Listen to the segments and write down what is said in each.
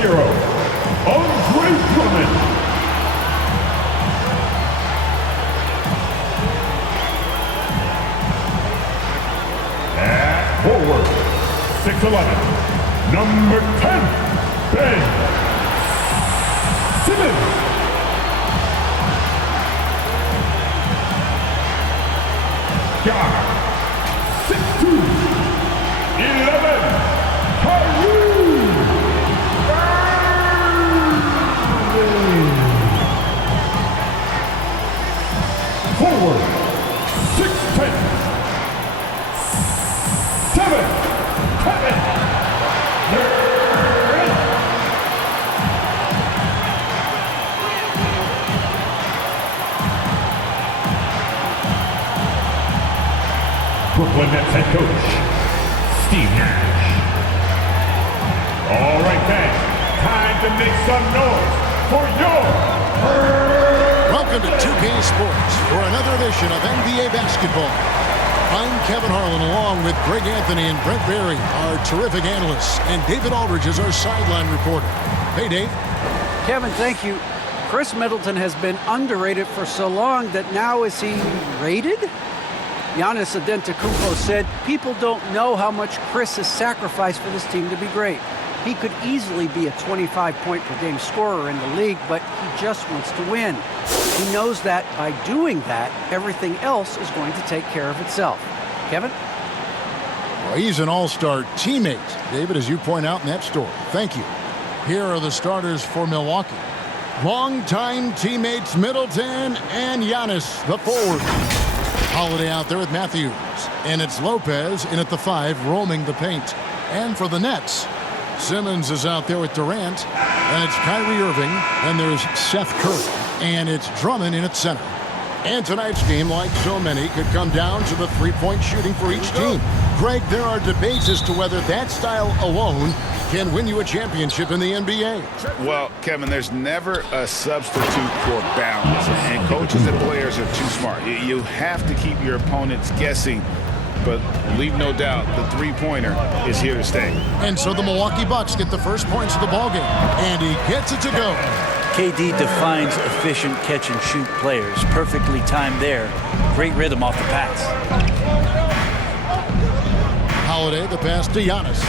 0, Andre Drummond. At forward, 6'11", number 10, Ben Simmons. Guard, 6'2", 11, Kyrie. Forward, 6'10", 7, Kevin. Brooklyn Nets head coach, Steve Nash. All right, fans, time to make some noise for your... Welcome to 2K Sports for another edition of NBA basketball. I'm Kevin Harlan along with Greg Anthony and Brent Berry, our terrific analysts, and David Aldridge is our sideline reporter. Hey, Dave. Kevin, thank you. Chris Middleton has been underrated for so long that now is he rated? Giannis Antetokounmpo said, people don't know how much Chris has sacrificed for this team to be great. He could easily be a 25-point-per-game scorer in the league, but he just wants to win. He knows that by doing that, everything else is going to take care of itself. Kevin? Well, he's an all-star teammate, David, as you point out in that story. Thank you. Here are the starters for Milwaukee. Longtime teammates Middleton and Giannis, the forward. Holiday out there with Matthews. And it's Lopez in at the 5, roaming the paint. And for the Nets, Simmons is out there with Durant. And it's Kyrie Irving. And there's Seth Curry. And it's Drummond in at center. And tonight's game, like so many, could come down to the three-point shooting for each team. Greg, there are debates as to whether that style alone can win you a championship in the NBA. Well, Kevin, there's never a substitute for balance. And coaches and players are too smart. You have to keep your opponents guessing. But leave no doubt, the three-pointer is here to stay. And so the Milwaukee Bucks get the first points of the ballgame. And he gets it to go. KD defines efficient catch-and-shoot players. Perfectly timed there. Great rhythm off the pass. Holiday, the pass to Giannis.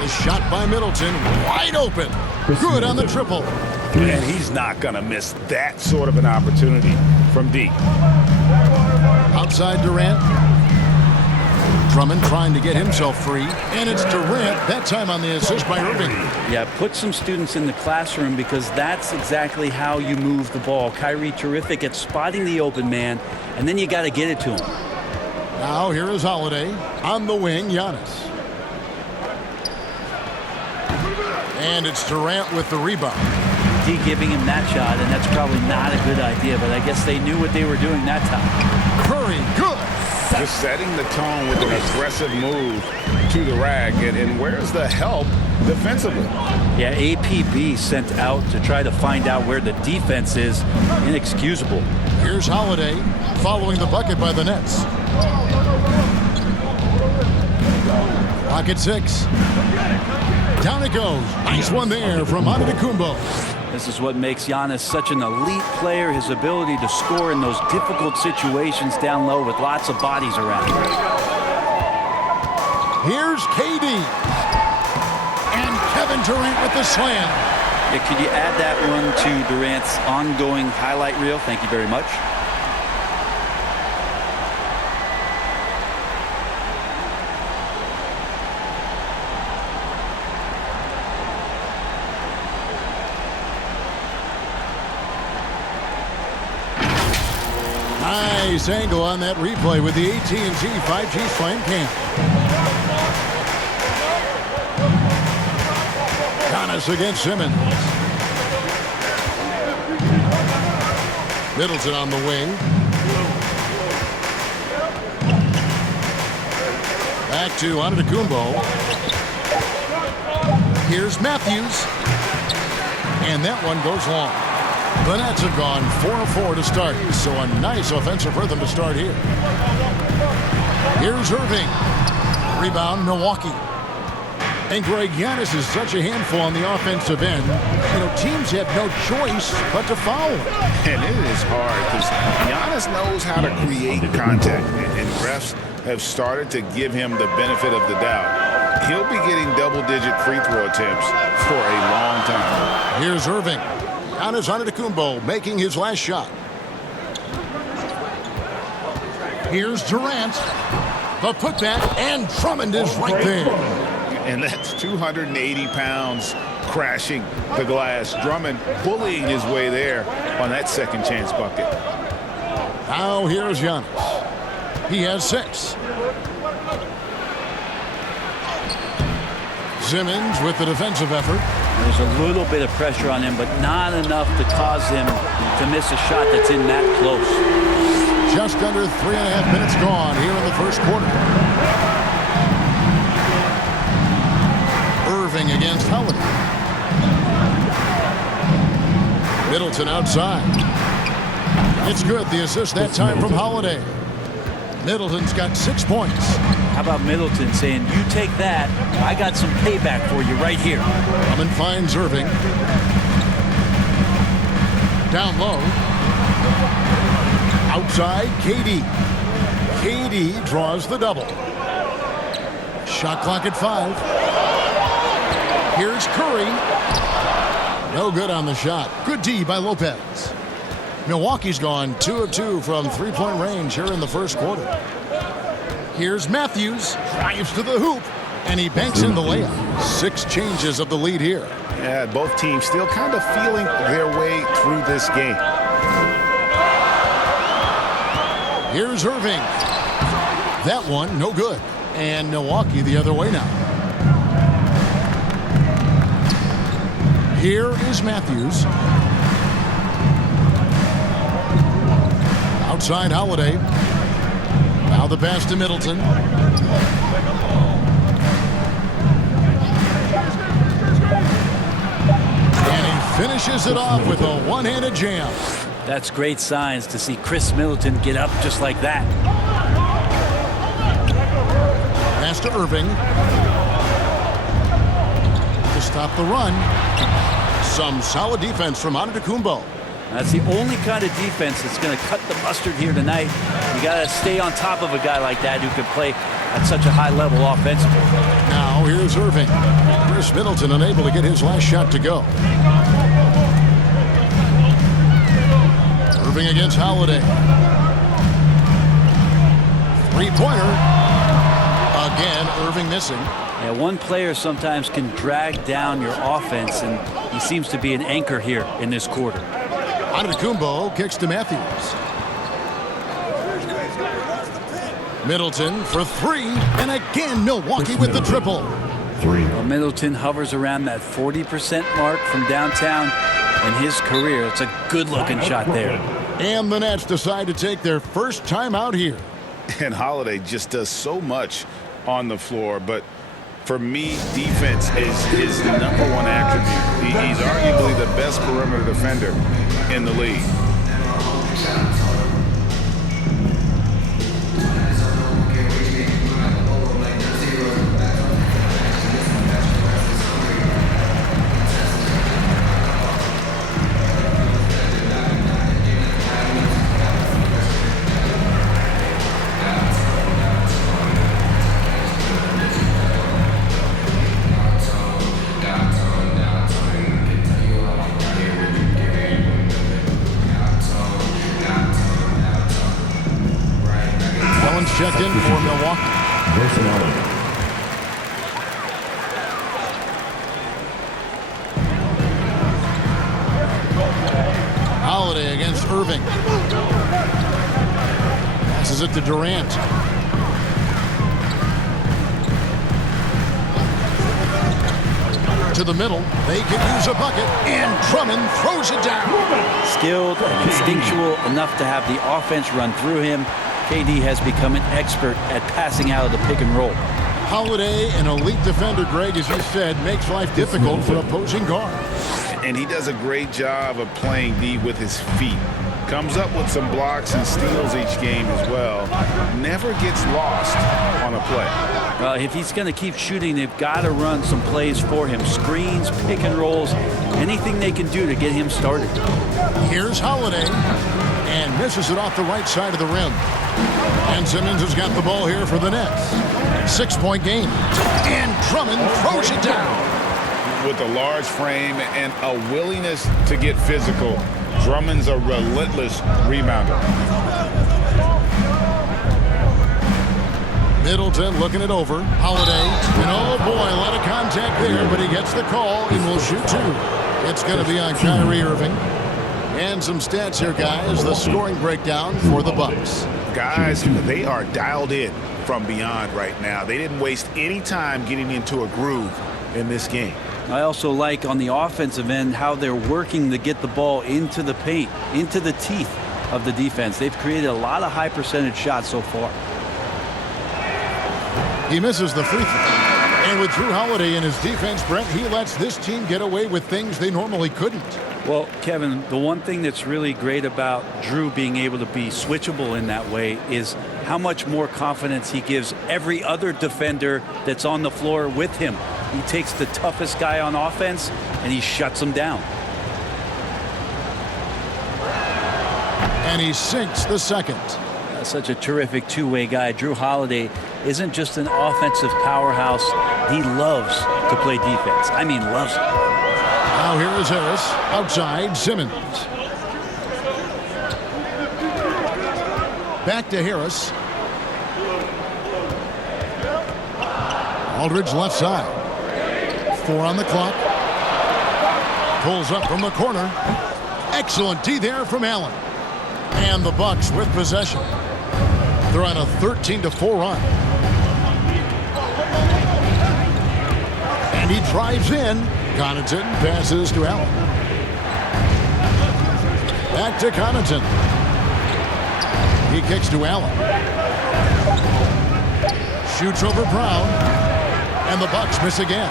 The shot by Middleton, wide open. Good on the triple. And he's not going to miss that sort of an opportunity from deep. Outside Durant. Drummond trying to get himself free. And it's Durant, that time on the assist by Irving. Yeah, put some students in the classroom because that's exactly how you move the ball. Kyrie terrific at spotting the open man, and then you got to get it to him. Now here is Holiday. On the wing, Giannis. And it's Durant with the rebound. D giving him that shot, and that's probably not a good idea, but I guess they knew what they were doing that time. Curry, good. Just setting the tone with an aggressive move to the rack. And where's the help defensively? Yeah, APB sent out to try to find out where the defense is. Inexcusable. Here's Holiday following the bucket by the Nets. Clock at 6. Down it goes. Nice one there from Antetokounmpo. This is what makes Giannis such an elite player, his ability to score in those difficult situations down low with lots of bodies around him. Here's KD. And Kevin Durant with the slam. Yeah, could you add that one to Durant's ongoing highlight reel? Thank you very much. Nice angle on that replay with the AT&T 5G Slam Cam. Giannis against Simmons. Middleton on the wing. Back to Antetokounmpo. Here's Matthews. And that one goes long. The Nets have gone 4-4 to start, so a nice offensive rhythm to start here. Here's Irving. Rebound, Milwaukee. And Greg, Giannis is such a handful on the offensive end. You know, teams have no choice but to foul him. And it is hard because Giannis knows how to create contact. And refs have started to give him the benefit of the doubt. He'll be getting double-digit free throw attempts for a long time. Here's Irving. Giannis Antetokounmpo making his last shot. Here's Durant. The putback, and Drummond is right there. And that's 280 pounds crashing the glass. Drummond bullying his way there on that second chance bucket. Now here's Giannis. He has 6. Simmons with the defensive effort. There's a little bit of pressure on him, but not enough to cause him to miss a shot that's in that close. Just under 3.5 minutes gone here in the first quarter. Irving against Holiday. Middleton outside. It's good. The assist that time from Holiday. Middleton's got 6 points. How about Middleton saying, you take that, I got some payback for you right here. Drummond finds Irving. Down low. Outside, KD. KD draws the double. Shot clock at 5. Here's Curry. No good on the shot. Good D by Lopez. Milwaukee's gone 2 of 2 from three-point range here in the first quarter. Here's Matthews. Drives to the hoop. And he banks in the layup. 6 changes of the lead here. Yeah, both teams still kind of feeling their way through this game. Here's Irving. That one, no good. And Milwaukee the other way now. Here is Matthews. Outside Holiday. Now the pass to Middleton. And he finishes it off with a one-handed jam. That's great signs to see Chris Middleton get up just like that. Pass to Irving. To stop the run. Some solid defense from Antetokounmpo. That's the only kind of defense that's going to cut the mustard here tonight. You got to stay on top of a guy like that who can play at such a high level offensively. Now here's Irving. Chris Middleton unable to get his last shot to go. Irving against Holiday. Three-pointer. Again, Irving missing. Yeah, one player sometimes can drag down your offense, and he seems to be an anchor here in this quarter. Antetokounmpo kicks to Matthews. Middleton for 3, and again Milwaukee with the triple. Well, Middleton hovers around that 40% mark from downtown in his career. It's a good-looking shot there. And the Nets decide to take their first time out here. And Holiday just does so much on the floor, but for me, defense is his #1 attribute. He's arguably the best perimeter defender in the league. Checked in for Milwaukee. Holiday against Irving. Passes it to Durant. To the middle. They can use a bucket. And Drummond throws it down. Skilled and instinctual enough to have the offense run through him. KD has become an expert at passing out of the pick and roll. Holiday, an elite defender, Greg, as you said, makes life difficult for opposing guards. And he does a great job of playing D with his feet. Comes up with some blocks and steals each game as well. Never gets lost on a play. Well, if he's going to keep shooting, they've got to run some plays for him. Screens, pick and rolls, anything they can do to get him started. Here's Holiday, and misses it off the right side of the rim. And Simmons has got the ball here for the Nets. 6-point game. And Drummond throws it down. With a large frame and a willingness to get physical, Drummond's a relentless rebounder. Middleton looking it over. Holiday. And oh boy, a lot of contact there, but he gets the call and will shoot two. It's going to be on Kyrie Irving. And some stats here, guys. The scoring breakdown for the Bucks. Guys, they are dialed in from beyond right now. They didn't waste any time getting into a groove in this game. I also like on the offensive end how they're working to get the ball into the paint, into the teeth of the defense. They've created a lot of high percentage shots so far. He misses the free throw. And with Drew Holiday in his defense, Brent, he lets this team get away with things they normally couldn't. Well, Kevin, the one thing that's really great about Drew being able to be switchable in that way is how much more confidence he gives every other defender that's on the floor with him. He takes the toughest guy on offense and he shuts him down. And he sinks the second. Such a terrific two-way guy. Drew Holiday isn't just an offensive powerhouse. He loves to play defense. I mean, loves it. Now here is Harris. Outside, Simmons. Back to Harris. Aldridge left side. 4 on the clock. Pulls up from the corner. Excellent D there from Allen. And the Bucks with possession. They're on a 13-4 run. And he drives in. Connaughton passes to Allen. Back to Connaughton. He kicks to Allen. Shoots over Brown. And the Bucks miss again.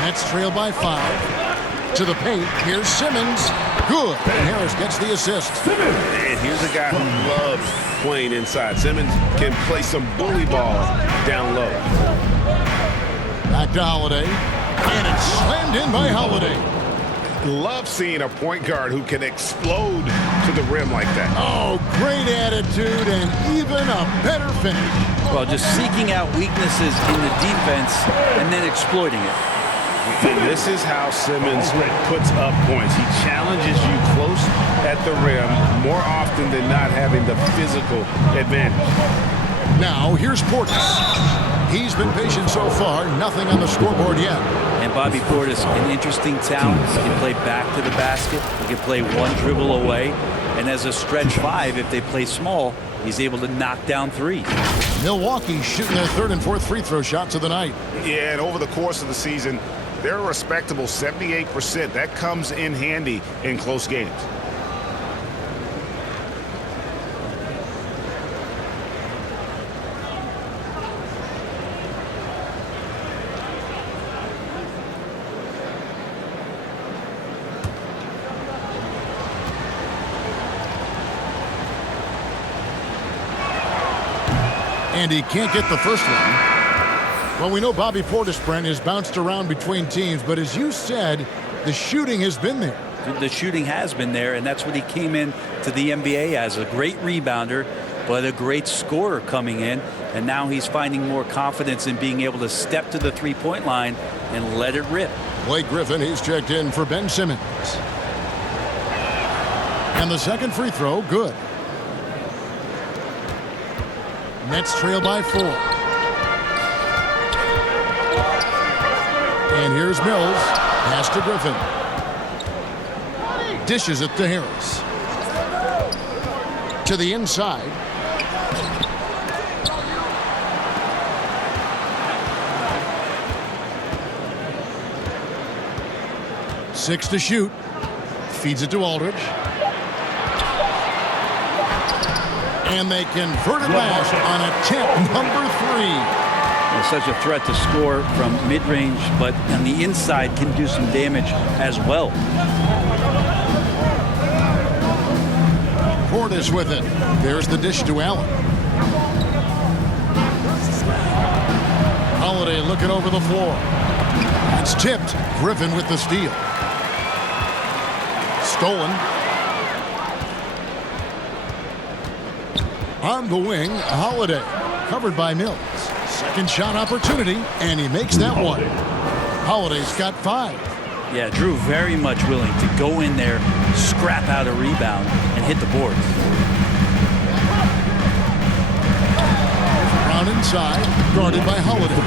Nets trail by 5. To the paint. Here's Simmons. Good. And Harris gets the assist. And here's a guy who loves playing inside. Simmons can play some bully ball down low. Back to Holiday. And it's slammed in by Holiday. Love seeing a point guard who can explode to the rim like that. Oh, great attitude and even a better finish. Well, just seeking out weaknesses in the defense and then exploiting it. And this is how Simmons puts up points. He challenges you close at the rim more often than not, having the physical advantage. Now, here's Portis. He's been patient so far. Nothing on the scoreboard yet. And Bobby Portis, an interesting talent. He can play back to the basket. He can play one dribble away. And as a stretch 5, if they play small, he's able to knock down 3. Milwaukee shooting their 3rd and 4th free throw shots of the night. Yeah, and over the course of the season, they're a respectable 78%. That comes in handy in close games. And he can't get the first one. Well, we know Bobby Portis, Brent, has bounced around between teams, but as you said, the shooting has been there. The shooting has been there, and that's what he came in to the NBA as, a great rebounder, but a great scorer coming in. And now he's finding more confidence in being able to step to the three-point line and let it rip. Blake Griffin, he's checked in for Ben Simmons. And the second free throw, good. Nets trail by 4. And here's Mills. Pass to Griffin. Dishes it to Harris. To the inside. Six to shoot. Feeds it to Aldridge. And they convert it last on attempt number 3. Such a threat to score from mid-range, but on the inside can do some damage as well. Portis with it. There's the dish to Allen. Holiday looking over the floor. It's tipped. Griffin with the steal. Stolen. On the wing, Holiday. Covered by Mills. Second shot opportunity, and he makes that one. Holiday's got 5. Yeah, Drew very much willing to go in there, scrap out a rebound, and hit the boards. Brown inside, guarded by Holiday.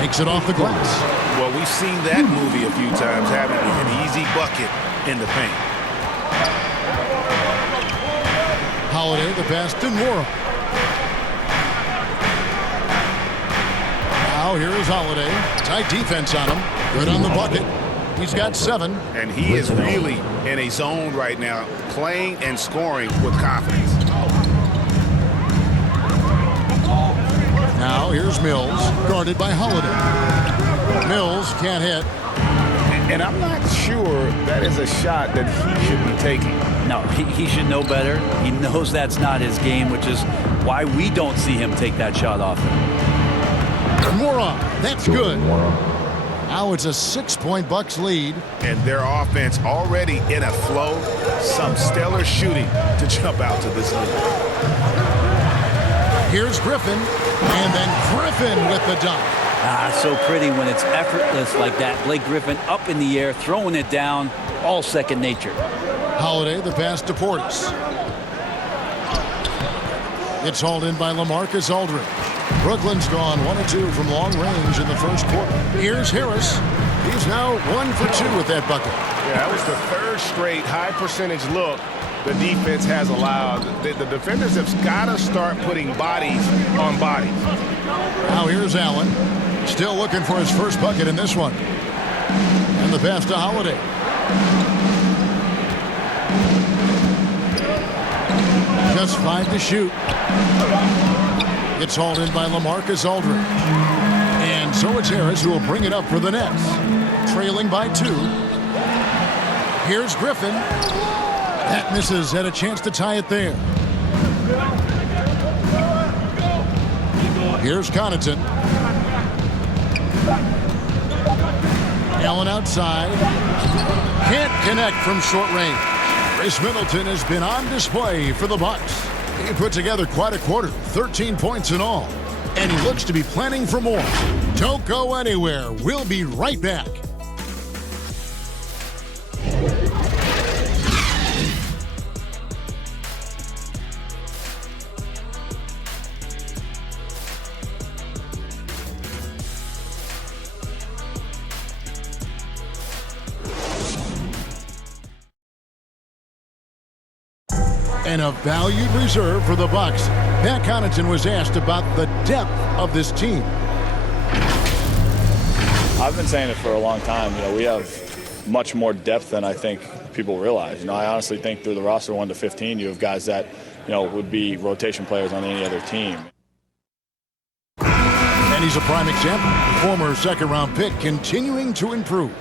Makes it off the glass. Well, we've seen that movie a few times, haven't we? An easy bucket in the paint. Holiday, the pass to Morrow. Now here is Holiday. Tight defense on him. Good on the bucket. He's got 7. And he is really in a zone right now, playing and scoring with confidence. Now here's Mills, guarded by Holiday. Mills can't hit. And I'm not sure that is a shot that he should be taking. No, he should know better. He knows that's not his game, which is why we don't see him take that shot often. Moron, that's good. Now it's a 6-point Bucks lead. And their offense already in a flow. Some stellar shooting to jump out to this lead. Here's Griffin, and then Griffin with the dunk. So pretty when it's effortless like that. Blake Griffin up in the air, throwing it down, all second nature. Holiday, the pass to Portis. It's hauled in by LaMarcus Aldridge. Brooklyn's gone 1 of 2 from long range in the first quarter. Here's Harris. He's now 1 for 2 with that bucket. Yeah, that was the 3rd straight high percentage look the defense has allowed. The defenders have got to start putting bodies on bodies. Now here's Allen. Still looking for his first bucket in this one. And the pass to Holiday. Just 5 to shoot. It's hauled in by LaMarcus Aldridge. And so it's Harris who will bring it up for the Nets. Trailing by 2. Here's Griffin. That misses. Had a chance to tie it there. Here's Connaughton. Allen outside. Can't connect from short range. Chris Middleton has been on display for the Bucks. He put together quite a quarter, 13 points in all. And he looks to be planning for more. Don't go anywhere. We'll be right back. And a valued reserve for the Bucks. Pat Connaughton was asked about the depth of this team. I've been saying it for a long time. We have much more depth than I think people realize. I honestly think through the roster 1 to 15, you have guys that, would be rotation players on any other team. And he's a prime example. Former second-round pick continuing to improve.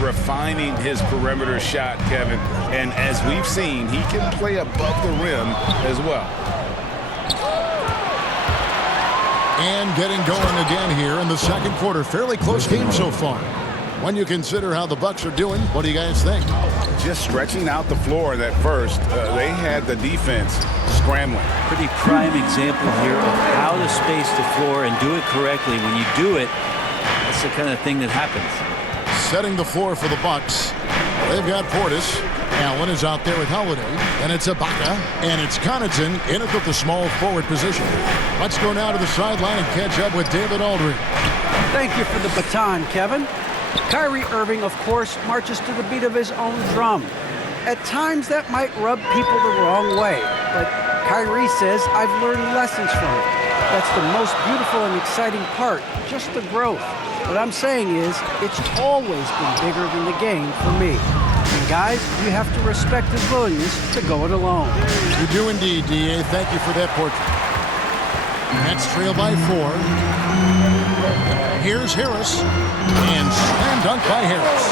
Refining his perimeter shot, Kevin. And as we've seen, he can play above the rim as well. And getting going again here in the second quarter. Fairly close game so far. When you consider how the Bucks are doing, what do you guys think? Just stretching out the floor in that first. They had the defense scrambling. Pretty prime example here of how to space the floor and do it correctly. When you do it, that's the kind of thing that happens. Setting the floor for the Bucks. They've got Portis. Allen is out there with Holiday. And it's Ibaka. And it's Connaughton in it with the small forward position. Let's go now to the sideline and catch up with David Aldridge. Thank you for the baton, Kevin. Kyrie Irving, of course, marches to the beat of his own drum. At times, that might rub people the wrong way. But Kyrie says, I've learned lessons from it. That's the most beautiful and exciting part, just the growth. What I'm saying is, it's always been bigger than the game for me. And guys, you have to respect his willingness to go it alone. You do indeed, D.A. Thank you for that portrait. Nets trail by 4. Here's Harris. And slam dunk by Harris.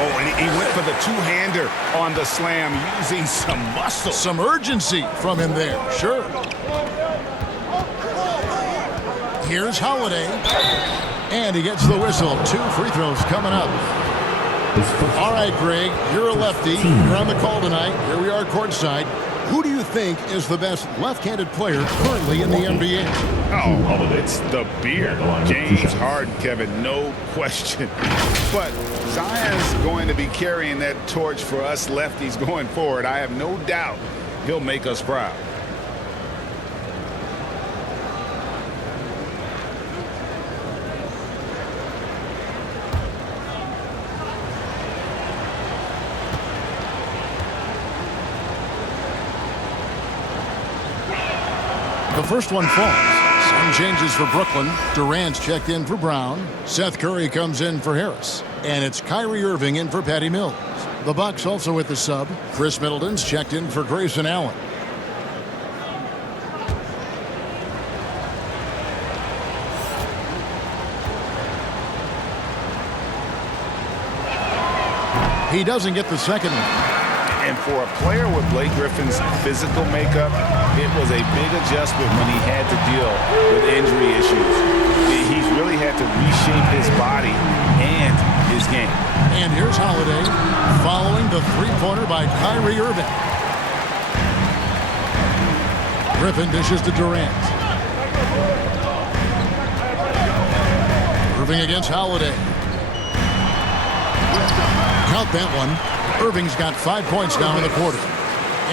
Oh, and he went for the two-hander on the slam using some muscle. Some urgency from him there, sure. Here's Holiday. And he gets the whistle. 2 free throws coming up. All right, Greg, you're a lefty. You're on the call tonight. Here we are courtside. Who do you think is the best left-handed player currently in the NBA? Oh, it's the beard. James Harden, Kevin, no question. But Zion's going to be carrying that torch for us lefties going forward. I have no doubt he'll make us proud. The first one falls. Some changes for Brooklyn. Durant's checked in for Brown. Seth Curry comes in for Harris. And it's Kyrie Irving in for Patty Mills. The Bucks also with the sub. Chris Middleton's checked in for Grayson Allen. He doesn't get the second one. And for a player with Blake Griffin's physical makeup, it was a big adjustment when he had to deal with injury issues. He's really had to reshape his body and his game. And here's Holiday following the three-pointer by Kyrie Irving. Griffin dishes to Durant. Irving against Holiday. Count that one. Irving's got 5 points now in the quarter.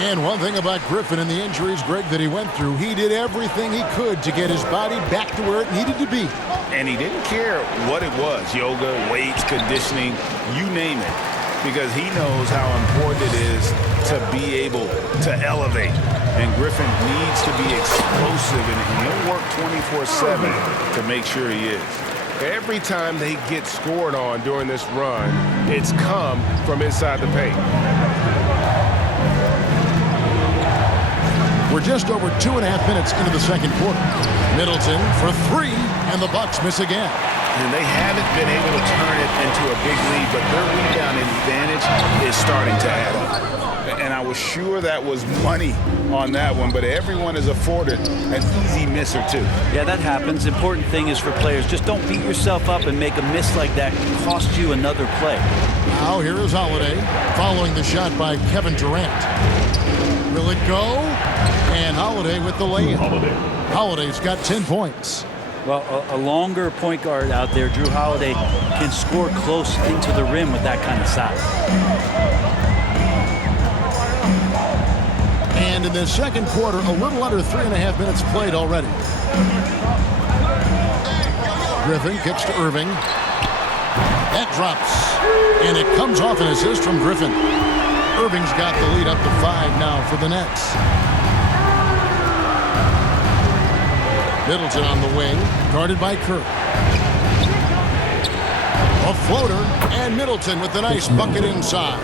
And one thing about Griffin and the injuries, Greg, that he went through, he did everything he could to get his body back to where it needed to be. And he didn't care what it was, yoga, weights, conditioning, you name it, because he knows how important it is to be able to elevate. And Griffin needs to be explosive, and he'll work 24/7 to make sure he is. Every time they get scored on during this run, it's come from inside the paint. We're just over 2.5 minutes into the second quarter. Middleton for 3, and the Bucks miss again. And they haven't been able to turn it into a big lead, but their rebound advantage is starting to add up. And I was sure that was money on that one, but everyone is afforded an easy miss or two. Yeah, that happens. Important thing is for players, just don't beat yourself up and make a miss like that cost you another play. Now here is Holiday following the shot by Kevin Durant. Will it go? And Holiday with the layup. Holiday's got 10 points. Well, a longer point guard out there, Drew Holiday, can score close into the rim with that kind of size. And in the second quarter, a little under 3.5 minutes played already. Griffin kicks to Irving. That drops. And it comes off an assist from Griffin. Irving's got the lead up to 5 now for the Nets. Middleton on the wing, guarded by Kerr. A floater, and Middleton with the nice bucket inside.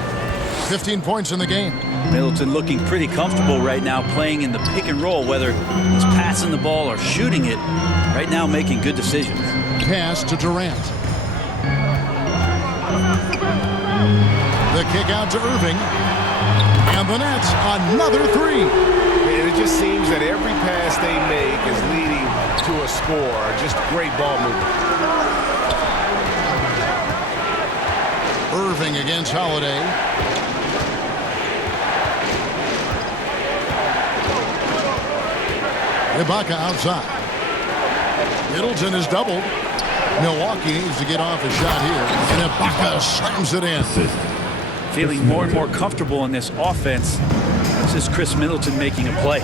15 points in the game. Middleton looking pretty comfortable right now playing in the pick and roll, whether he's passing the ball or shooting it. Right now making good decisions. Pass to Durant. The kick out to Irving. And the Nets, another 3. And it just seems that every pass they make is leading to a score. Just great ball movement. Irving against Holiday. Ibaka outside. Middleton is doubled. Milwaukee needs to get off a shot here. And Ibaka slams it in. Feeling more and more comfortable in this offense. This is Chris Middleton making a play.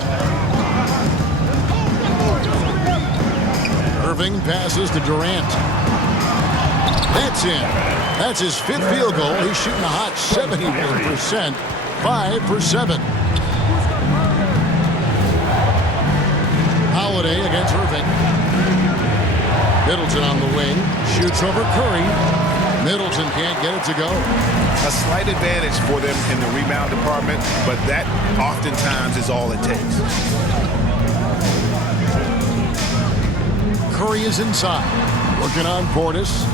Irving passes to Durant. That's in. That's his 5th field goal. He's shooting a hot 71%. 5 for 7. Holiday against Irving. Middleton on the wing. Shoots over Curry. Middleton can't get it to go. A slight advantage for them in the rebound department, but that oftentimes is all it takes. Curry is inside. Working on Portis.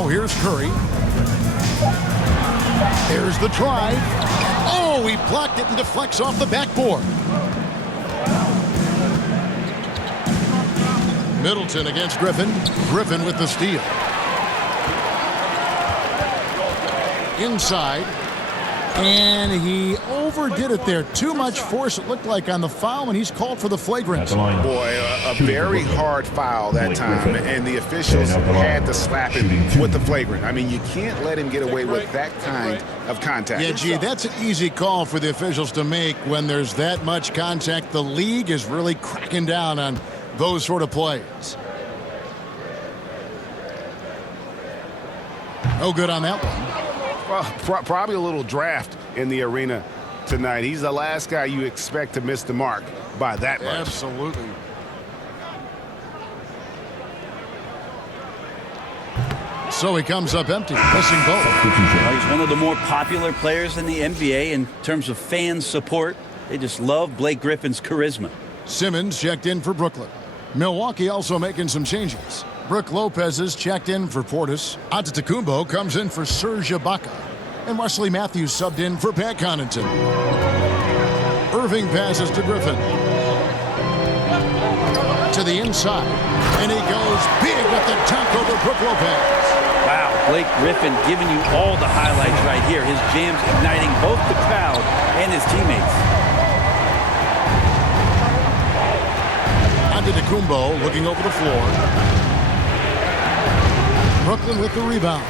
Now here's Curry. There's the try. Oh, he blocked it and deflects off the backboard. Middleton against Griffin. Griffin with the steal. Inside. And he overdid it there. Too much force, it looked like, on the foul, and he's called for the flagrant. Boy, a very hard foul that time, and the officials had to slap him with the flagrant. I mean, you can't let him get away with that kind of contact. Yeah, gee, that's an easy call for the officials to make when there's that much contact. The league is really cracking down on those sort of plays. No good on that one. Well, probably a little draft in the arena tonight. He's the last guy you expect to miss the mark by that much. Absolutely. So he comes up empty, missing both. Well, he's one of the more popular players in the NBA in terms of fan support. They just love Blake Griffin's charisma. Simmons checked in for Brooklyn. Milwaukee also making some changes. Brook Lopez is checked in for Portis. Antetokounmpo comes in for Serge Ibaka. And Wesley Matthews subbed in for Pat Connaughton. Irving passes to Griffin. To the inside. And he goes big with the dunk over Brook Lopez. Wow, Blake Griffin giving you all the highlights right here. His jams igniting both the crowd and his teammates. Antetokounmpo looking over the floor. Brooklyn with the rebound.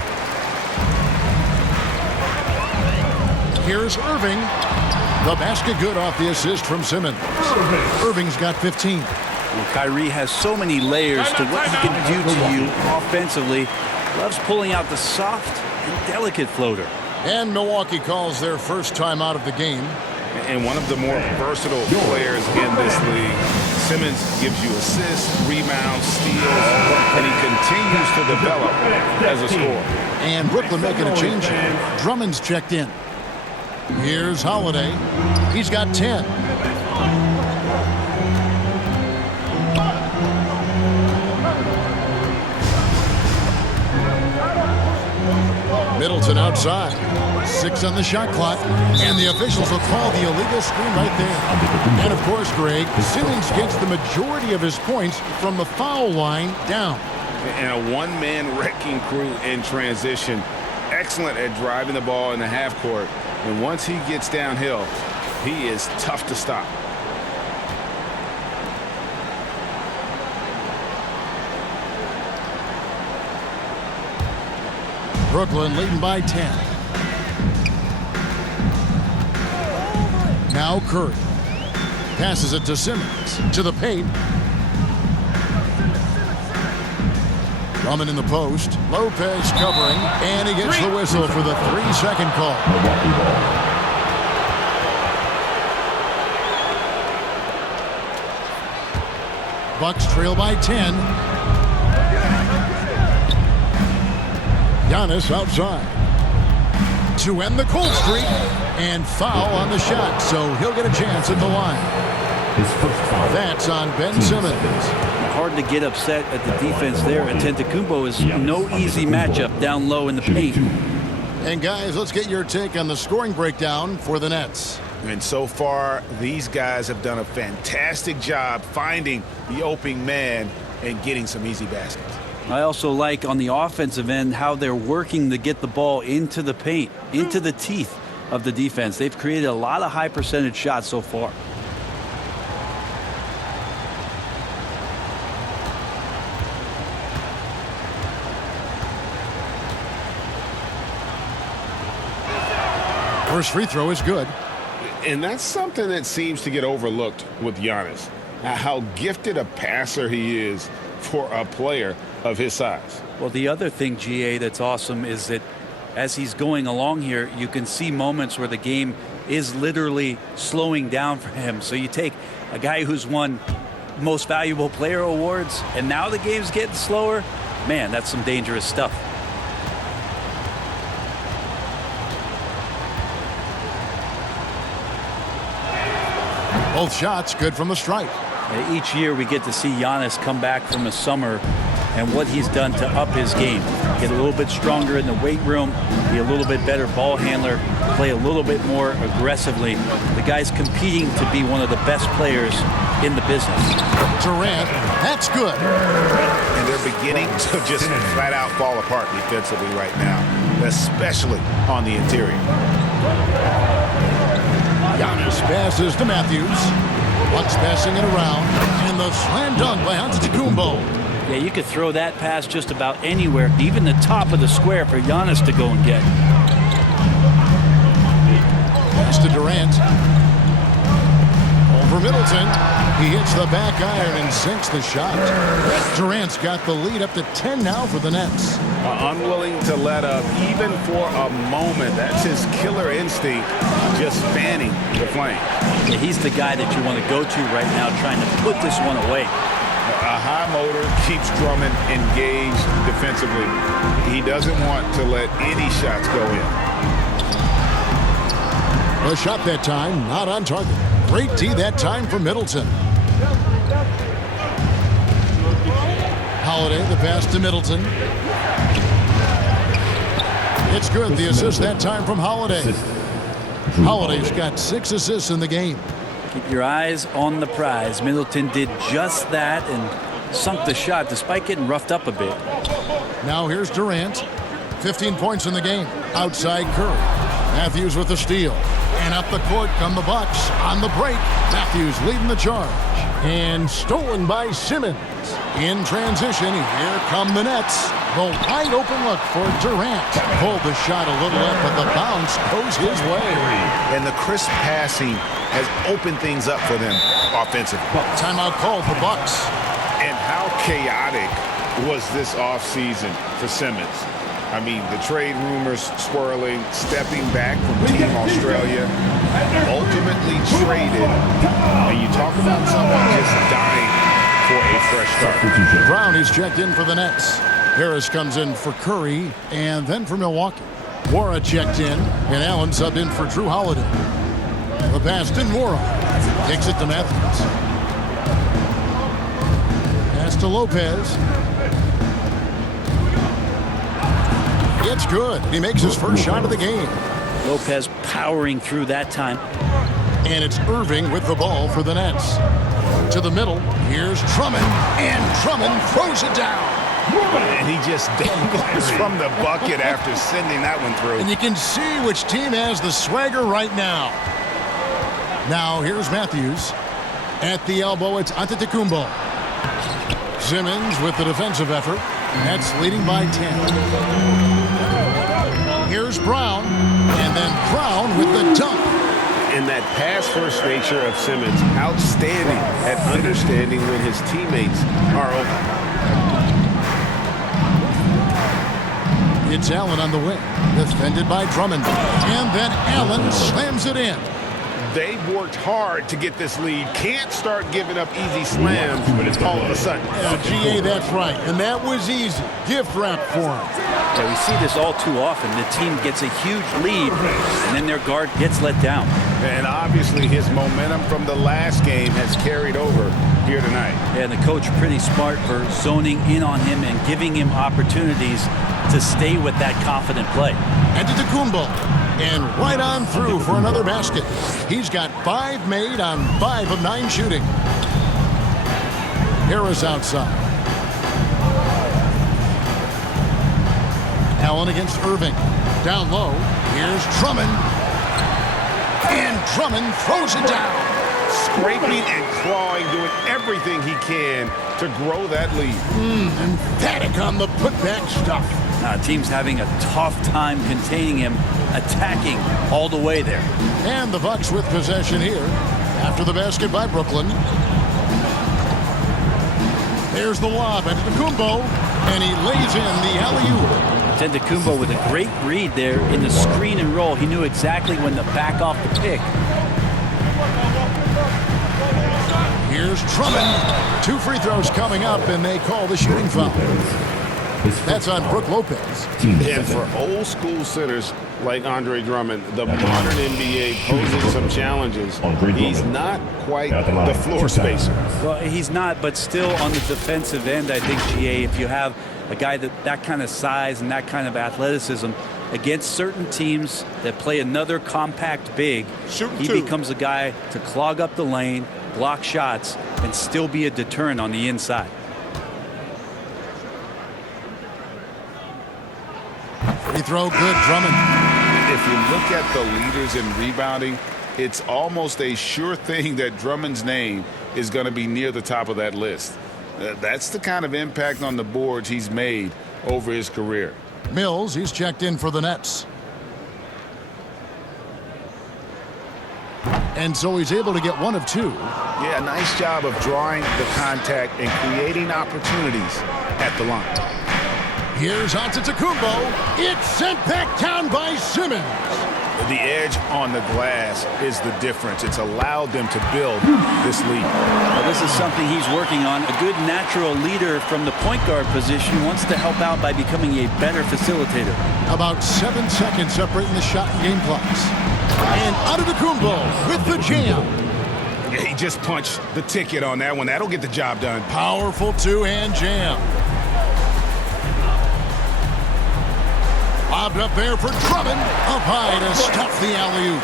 Here's Irving. The basket good off the assist from Simmons. Irving's got 15. Well, Kyrie has so many layers to what he can do to you offensively. Loves pulling out the soft and delicate floater. And Milwaukee calls their first time out of the game. And one of the more versatile players in this league. Simmons gives you assists, rebounds, steals, and he continues to develop as a scorer. And Brooklyn making a change here. Drummond's checked in. Here's Holiday. He's got 10. Middleton outside. 6 on the shot clock. And the officials will call the illegal screen right there. And of course, Greg, Simmons gets the majority of his points from the foul line down. And a one-man wrecking crew in transition. Excellent at driving the ball in the half court. And once he gets downhill, he is tough to stop. Brooklyn leading by 10. Now Curry. Passes it to Simmons. To the paint. Drummond in the post. Lopez covering. And he gets the whistle for the 3-second call. Bucks trail by 10. Giannis outside. To end the cold streak. And foul on the shot. So he'll get a chance at the line. That's on Ben Simmons. Hard to get upset at the defense there. Antetokounmpo is no easy matchup down low in the paint. And guys, let's get your take on the scoring breakdown for the Nets. And so far, these guys have done a fantastic job finding the opening man and getting some easy baskets. I also like on the offensive end how they're working to get the ball into the paint, into the teeth of the defense. They've created a lot of high percentage shots so far. First free throw is good. And that's something that seems to get overlooked with Giannis. How gifted a passer he is for a player of his size. Well, the other thing, GA, that's awesome is that as he's going along here, you can see moments where the game is literally slowing down for him. So you take a guy who's won most valuable player awards, and now the game's getting slower. Man, that's some dangerous stuff. Both shots good from the stripe. Each year we get to see Giannis come back from a summer and what he's done to up his game. Get a little bit stronger in the weight room, be a little bit better ball handler, play a little bit more aggressively. The guy's competing to be one of the best players in the business. Durant, that's good. And they're beginning to just flat out fall apart defensively right now, especially on the interior. Giannis passes to Matthews. Bucks passing it around, and the slam dunk by Antetokounmpo. Yeah, you could throw that pass just about anywhere, even the top of the square for Giannis to go and get. Pass to Durant. Over Middleton. He hits the back iron and sinks the shot. Durant's got the lead up to 10 now for the Nets. Unwilling to let up even for a moment. That's his killer instinct, just fanning the flame. Yeah, he's the guy that you want to go to right now, trying to put this one away. A high motor keeps Drummond engaged defensively. He doesn't want to let any shots go in. The shot that time, not on target. Great D that time for Middleton. Holiday, the pass to Middleton. It's good. The assist that time from Holiday. Holiday's got 6 assists in the game. Keep your eyes on the prize. Middleton did just that and sunk the shot despite getting roughed up a bit. Now here's Durant. 15 points in the game. Outside Curry. Matthews with the steal. And up the court come the Bucks on the break. Matthews leading the charge. And stolen by Simmons. In transition, here come the Nets. The wide open look for Durant. Pulled the shot a little left, but the bounce goes his way. And the crisp passing has opened things up for them offensively. Timeout called for Bucks. And how chaotic was this offseason for Simmons? I mean, the trade rumors swirling, stepping back from Team Australia, ultimately traded. And you talk about someone just dying for a fresh start. Brown is checked in for the Nets. Harris comes in for Curry and then for Milwaukee. Wara checked in, and Allen subbed in for Drew Holiday. The pass to Wara. Takes it to Matthews. Pass to Lopez. It's good. He makes his first shot of the game. Lopez powering through that time. And it's Irving with the ball for the Nets. To the middle. Here's Drummond. And Drummond throws it down. And he just dangles from the bucket after sending that one through. And you can see which team has the swagger right now. Now here's Matthews. At the elbow, it's Antetokounmpo. Simmons with the defensive effort. Nets leading by 10. Here's Brown, and then Brown with the dunk. And that pass-first nature of Simmons, outstanding at understanding when his teammates are open. It's Allen on the wing, defended by Drummond. And then Allen slams it in. They've worked hard to get this lead. Can't start giving up easy slams, but it's all of a sudden. GA, that's right. And that was easy. Gift wrap for him. Yeah, we see this all too often. The team gets a huge lead, and then their guard gets let down. And obviously his momentum from the last game has carried over here tonight. Yeah, and the coach pretty smart for zoning in on him and giving him opportunities to stay with that confident play. Antetokounmpo. And right on through for another basket. He's got 5 made on 5 of 9 shooting. Harris outside. Allen against Irving. Down low. Here's Drummond. And Drummond throws it down. Scraping and clawing, doing everything he can to grow that lead. Emphatic on the putback stuff. Team's having a tough time containing him, attacking all the way there. And the Bucks with possession here after the basket by Brooklyn. There's the lob into Antetokounmpo, and he lays in the alley-oop. Antetokounmpo with a great read there in the screen and roll. He knew exactly when to back off the pick. Here's Drummond. 2 free throws coming up, and they call the shooting foul. That's on Brook Lopez. And for old school centers like Andre Drummond, the modern NBA poses some challenges. He's not quite the floor spacer. Well, he's not, but still on the defensive end, I think, GA, if you have a guy that kind of size and that kind of athleticism against certain teams that play another compact big, he becomes a guy to clog up the lane, block shots, and still be a deterrent on the inside. Free throw, good, Drummond. If you look at the leaders in rebounding, it's almost a sure thing that Drummond's name is going to be near the top of that list. That's the kind of impact on the boards he's made over his career. Mills, he's checked in for the Nets. And so he's able to get one of two. Yeah, nice job of drawing the contact and creating opportunities at the line. Here's Antetokounmpo. It's sent back down by Simmons. The edge on the glass is the difference. It's allowed them to build this lead. Well, this is something he's working on. A good natural leader from the point guard position wants to help out by becoming a better facilitator. About 7 seconds separating the shot and game clocks. And Antetokounmpo with the jam. Yeah, he just punched the ticket on that one. That'll get the job done. Powerful two-hand jam. Lobbed up there for Drummond. Up high to stuff the alley-oop.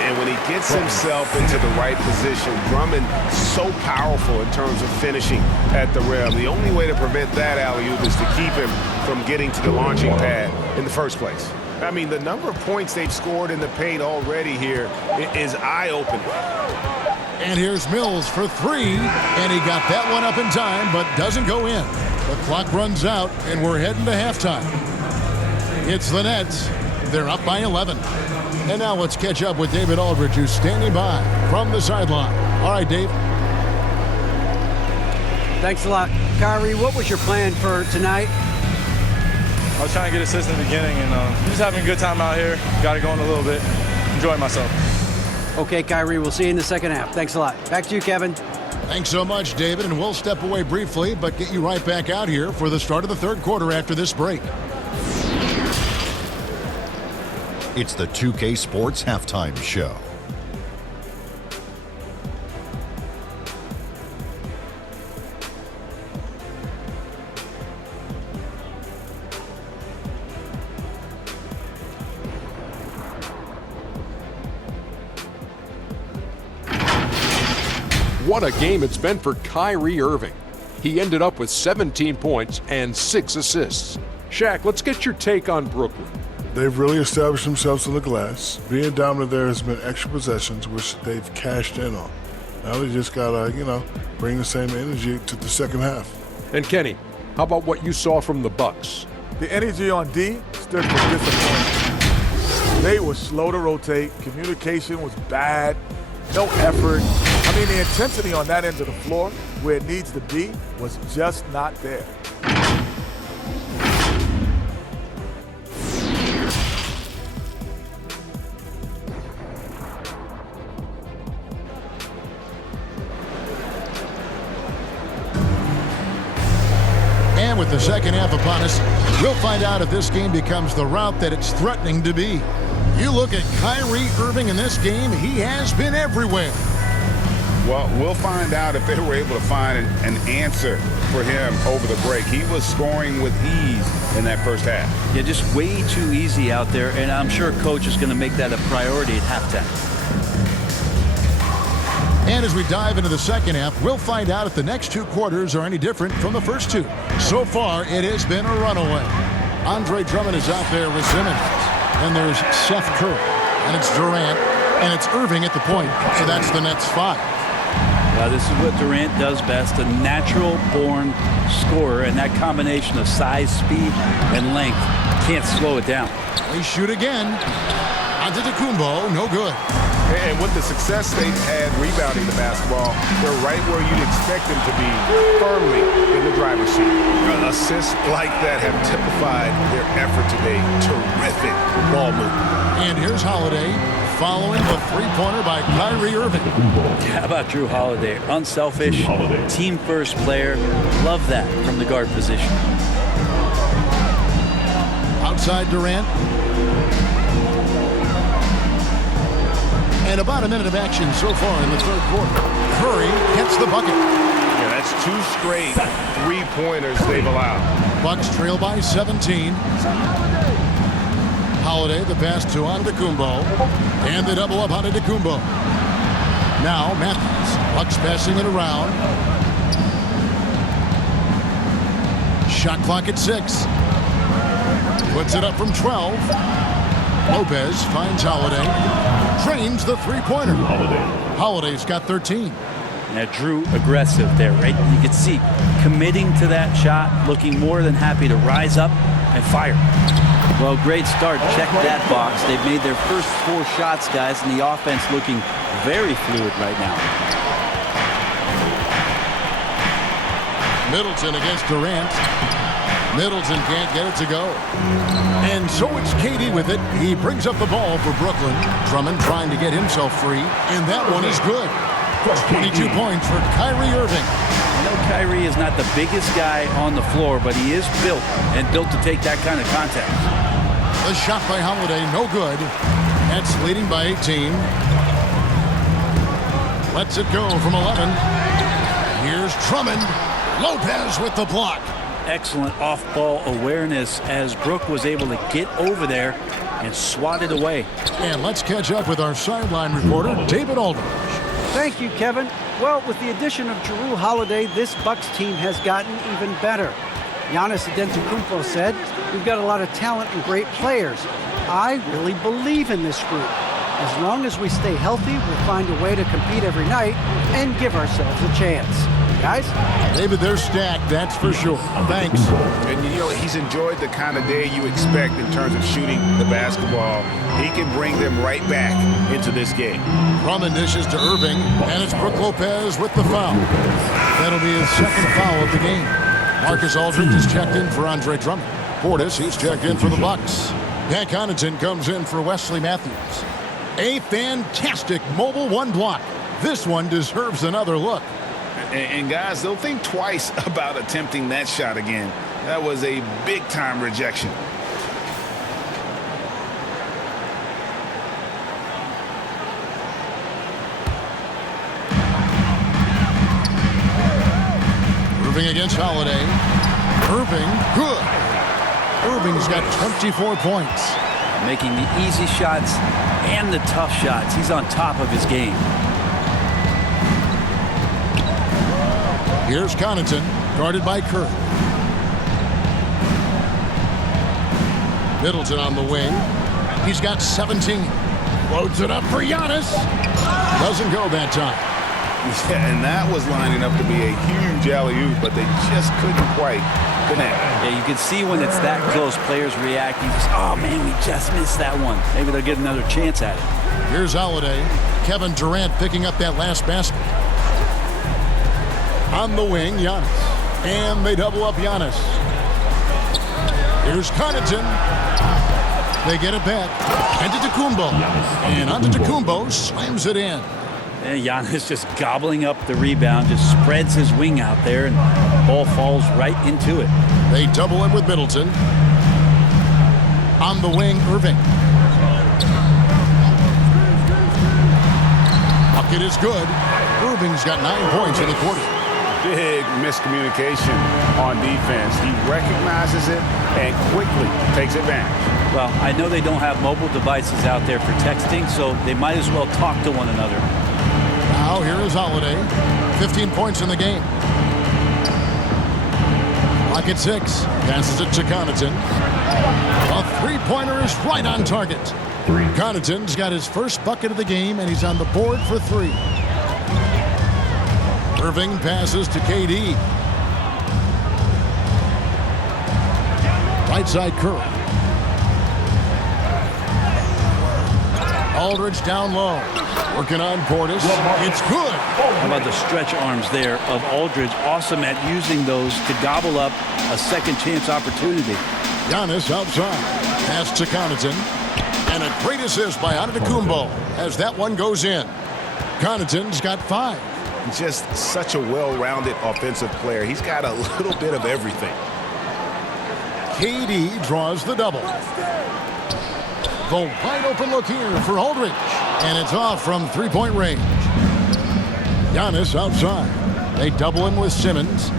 And when he gets himself into the right position, Drummond so powerful in terms of finishing at the rim. The only way to prevent that alley-oop is to keep him from getting to the launching pad in the first place. I mean, the number of points they've scored in the paint already here is eye-opening. And here's Mills for three. And he got that one up in time, but doesn't go in. The clock runs out, and we're heading to halftime. It's the Nets. They're up by 11. And now let's catch up with David Aldridge, who's standing by from the sideline. All right, Dave. Thanks a lot. Kyrie, what was your plan for tonight? I was trying to get assists in the beginning, and just having a good time out here. Got it going a little bit. Enjoying myself. Okay, Kyrie, we'll see you in the second half. Thanks a lot. Back to you, Kevin. Thanks so much, David. And we'll step away briefly, but get you right back out here for the start of the third quarter after this break. It's the 2K Sports Halftime Show. What a game it's been for Kyrie Irving. He ended up with 17 points and 6 assists. Shaq, let's get your take on Brooklyn. They've really established themselves on the glass. Being dominant there has been extra possessions, which they've cashed in on. Now they just got to, bring the same energy to the second half. And Kenny, how about what you saw from the Bucks? The energy on D stood for disappointment. They were slow to rotate. Communication was bad. No effort. I mean, the intensity on that end of the floor, where it needs to be, was just not there. And with the second half upon us, we'll find out if this game becomes the route that it's threatening to be. You look at Kyrie Irving in this game, he has been everywhere. Well, we'll find out if they were able to find an answer for him over the break. He was scoring with ease in that first half. Yeah, just way too easy out there, and I'm sure Coach is going to make that a priority at halftime. And as we dive into the second half, we'll find out if the next two quarters are any different from the first two. So far, it has been a runaway. Andre Drummond is out there with Simmons. Then there's Seth Curry, and it's Durant, and it's Irving at the point. So that's the Nets 5. This is what Durant does best, a natural-born scorer, and that combination of size, speed, and length can't slow it down. They shoot again. Antetokounmpo, no good. And with the success they've had rebounding the basketball, they're right where you'd expect them to be, firmly in the driver's seat. Assists like that have typified their effort today. Terrific ball movement. And here's Holiday following the three-pointer by Kyrie Irving. How about Drew Holiday? Unselfish, team-first player. Love that from the guard position. side, Durant. And about a minute of action so far in the third quarter. Curry gets the bucket. Yeah, that's 2 straight three-pointers they've allowed. Bucks trail by 17. Holiday, the pass to Antetokounmpo. And the double up Antetokounmpo. Now Matthews. Bucks passing it around. Shot clock at 6. Puts it up from 12. Lopez finds Holiday. Trains the three-pointer. Holiday's got 13. Now Drew aggressive there, right? You can see committing to that shot, looking more than happy to rise up and fire. Well, great start. Check that box. They've made their first 4 shots, guys, and the offense looking very fluid right now. Middleton against Durant. Middleton can't get it to go. And so it's KD with it. He brings up the ball for Brooklyn. Drummond trying to get himself free, and that one is good. 22 points for Kyrie Irving. I know Kyrie is not the biggest guy on the floor, but he is built to take that kind of contact. The shot by Holiday, no good. Nets leading by 18. Lets it go from 11. Here's Drummond. Lopez with the block. Excellent off-ball awareness as Brook was able to get over there and swat it away. And let's catch up with our sideline reporter, David Aldridge. Thank you, Kevin. Well, with the addition of Jrue Holiday, this Bucks team has gotten even better. Giannis Antetokounmpo said, "We've got a lot of talent and great players. I really believe in this group. As long as we stay healthy, we'll find a way to compete every night and give ourselves a chance." Guys? David, they're stacked, that's for sure. Thanks. And, you know, he's enjoyed the kind of day you expect in terms of shooting the basketball. He can bring them right back into this game. Drummond dishes to Irving, and it's Brook Lopez with the foul. That'll be his second foul of the game. Marcus Aldridge is checked in for Andre Drummond. Portis, he's checked in for the Bucks. Pat Connaughton comes in for Wesley Matthews. A fantastic mobile 1 block. This one deserves another look. And guys, they'll think twice about attempting that shot again. That was a big-time rejection. Irving against Holiday. Irving, good. Irving's got 24 points. Making the easy shots and the tough shots. He's on top of his game. Here's Connaughton, guarded by Curry. Middleton on the wing. He's got 17. Loads it up for Giannis. Doesn't go that time. Yeah, and that was lining up to be a huge alley-oop, but they just couldn't quite connect. Yeah, you can see when it's that close, players react. You just, oh man, we just missed that one. Maybe they'll get another chance at it. Here's Holiday. Kevin Durant picking up that last basket. On the wing, Giannis. And they double up Giannis. Here's Connaughton. They get it back. Antetokounmpo. And Antetokounmpo slams it in. And Giannis just gobbling up the rebound, just spreads his wing out there, and the ball falls right into it. They double it with Middleton. On the wing, Irving. Bucket is good. Irving's got 9 points in the quarter. Big miscommunication on defense. He recognizes it and quickly takes advantage. Well, I know they don't have mobile devices out there for texting, so they might as well talk to one another. Now here is Holiday. 15 points in the game. Clock at 6. Passes it to Connaughton. A three-pointer is right on target. Connaughton's got his first bucket of the game, and he's on the board for 3. Irving passes to KD. Right side Curry. Aldridge down low. Working on Portis. It's good. How about the stretch arms there of Aldridge? Awesome at using those to gobble up a second chance opportunity. Giannis outside. Pass to Connaughton. And a great assist by Antetokounmpo as that one goes in. Connaughton's got 5. Just such a well-rounded offensive player. He's got a little bit of everything. KD draws the double. The wide open look here for Aldridge. And it's off from three-point range. Giannis outside. They double him with Simmons.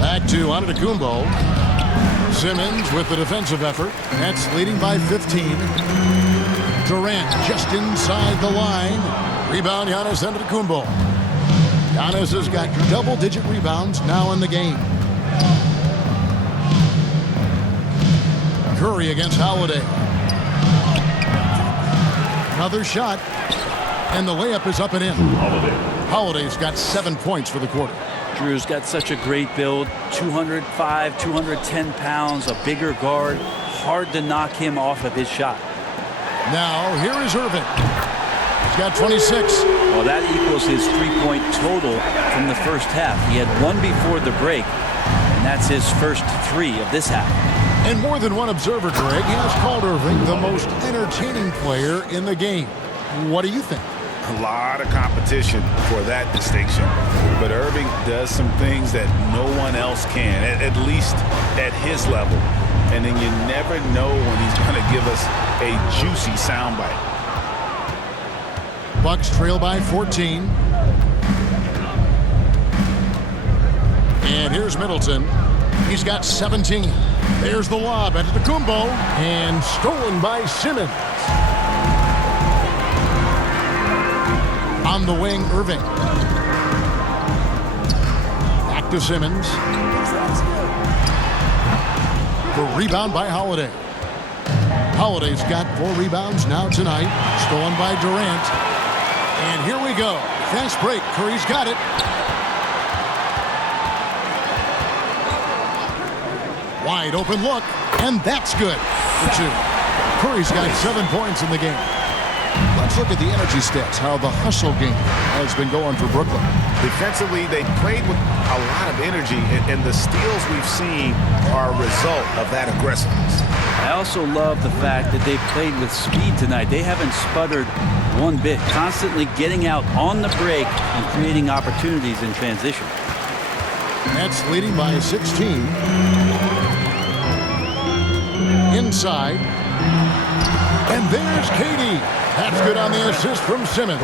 Back to Antetokounmpo. Simmons with the defensive effort. Nets leading by 15. Durant just inside the line. Rebound Giannis Antetokounmpo. Giannis has got double-digit rebounds now in the game. Curry against Holiday. Another shot. And the layup is up and in. Holiday's got 7 points for the quarter. Drew's got such a great build. 205, 210 pounds, a bigger guard. Hard to knock him off of his shot. Now, here is Irving. He's got 26. Well, that equals his three-point total from the first half. He had one before the break, and that's his first three of this half. And more than one observer, Greg, has called Irving the most entertaining player in the game. What do you think? A lot of competition for that distinction. But Irving does some things that no one else can, at least at his level. And then you never know when he's going to give us a juicy soundbite. Bucks trail by 14. And here's Middleton. He's got 17. There's the lob at Antetokounmpo. And stolen by Simmons. On the wing, Irving. Back to Simmons. The rebound by Holiday. Holiday's got 4 rebounds now tonight. Stolen by Durant. And here we go. Fast break. Curry's got it. Wide open look. And that's good for 2. Curry's got 7 points in the game. Let's look at the energy stats, how the hustle game has been going for Brooklyn. Defensively, they played with a lot of energy, and the steals we've seen are a result of that aggressiveness. I also love the fact that they played with speed tonight. They haven't sputtered one bit, constantly getting out on the break and creating opportunities in transition. Nets leading by 16. Inside. And there's KD. That's good on the assist from Simmons.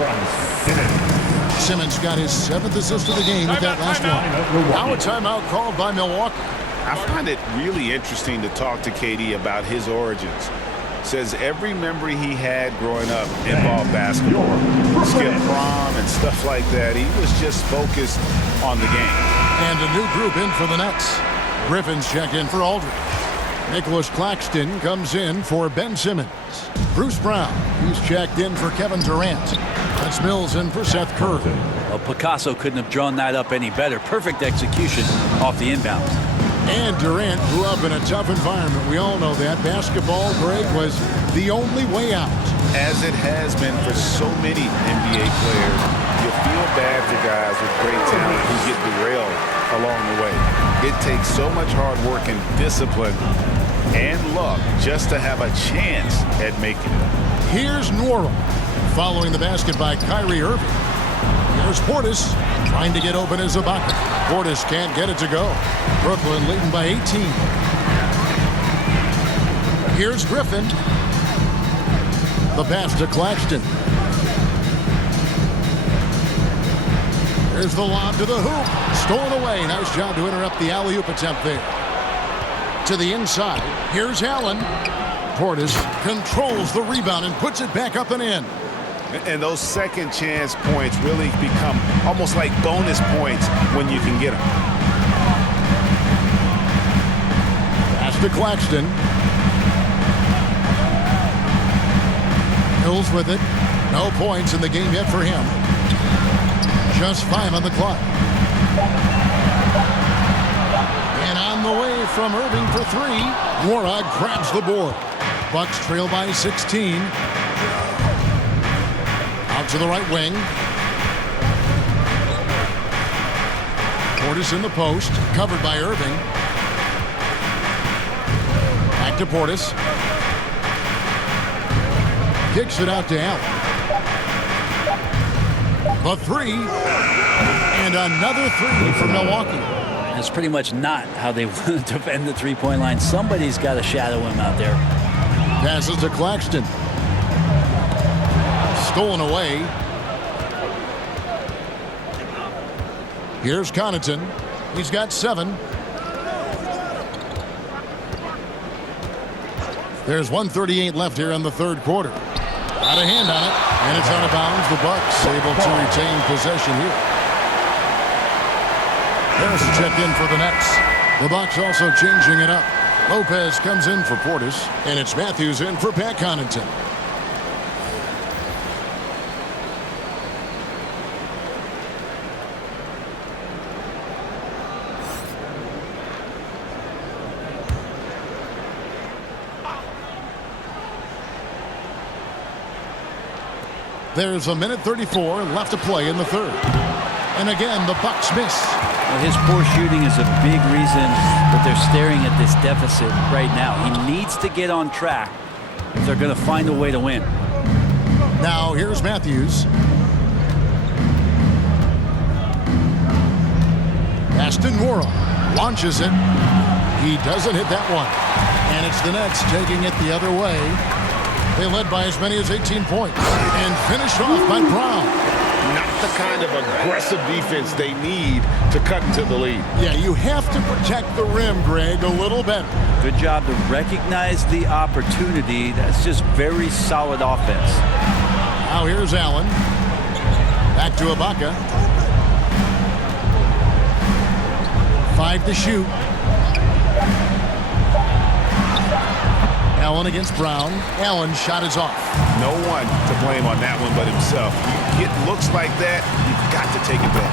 Simmons got his 7th assist of the game with that last one. Now a timeout called by Milwaukee. I find it really interesting to talk to KD about his origins. Says every memory he had growing up involved basketball. Skipped prom and stuff like that. He was just focused on the game. And a new group in for the Nets. Griffin's checked in for Aldridge. Nicholas Claxton comes in for Ben Simmons. Bruce Brown, he's checked in for Kevin Durant. That's Mills in for Seth Curry. Well, Picasso couldn't have drawn that up any better. Perfect execution off the inbounds. And Durant grew up in a tough environment. We all know that. Basketball, Greg, was the only way out. As it has been for so many NBA players, you feel bad for guys with great talent who get derailed along the way. It takes so much hard work and discipline and luck just to have a chance at making it. Here's Norrell following the basket by Kyrie Irving. Here's Portis trying to get open as Ibaka. Portis can't get it to go. Brooklyn leading by 18. Here's Griffin. The pass to Claxton. There's the lob to the hoop. Stolen away. Nice job to interrupt the alley-oop attempt there. To the inside. Here's Allen. Portis controls the rebound and puts it back up and in. And those second chance points really become almost like bonus points when you can get them. Pass to Claxton. Mills with it. No points in the game yet for him. Just 5 on the clock. And on the way from Irving for 3. Morag grabs the board. Bucks trail by 16. Out to the right wing. Portis in the post. Covered by Irving. Back to Portis. Kicks it out to Allen. The 3. And another 3 for Milwaukee. That's pretty much not how they want to defend the three-point line. Somebody's got to shadow him out there. Passes to Claxton. Stolen away. Here's Connaughton. He's got 7. There's 1:38 left here in the third quarter. Got a hand on it, and it's out of bounds. The Bucks able to retain possession here. There's a check in for the Nets. The Bucks also changing it up. Lopez comes in for Portis, and it's Matthews in for Pat Connaughton. There's 1:34 left to play in the third. And again, the Bucks miss. Well, his poor shooting is a big reason that they're staring at this deficit right now. He needs to get on track if they're going to find a way to win. Now here's Matthews. Aston Worrell launches it. He doesn't hit that one. And it's the Nets taking it the other way. They led by as many as 18 points and finished off by Brown. Not the kind of aggressive defense they need to cut into the lead. Yeah, you have to protect the rim, Greg, a little better. Good job to recognize the opportunity. That's just very solid offense. Now here's Allen. Back to Ibaka. 5 to shoot. Allen against Brown. Allen's shot is off. No one to blame on that one but himself. You get looks like that, you've got to take it back.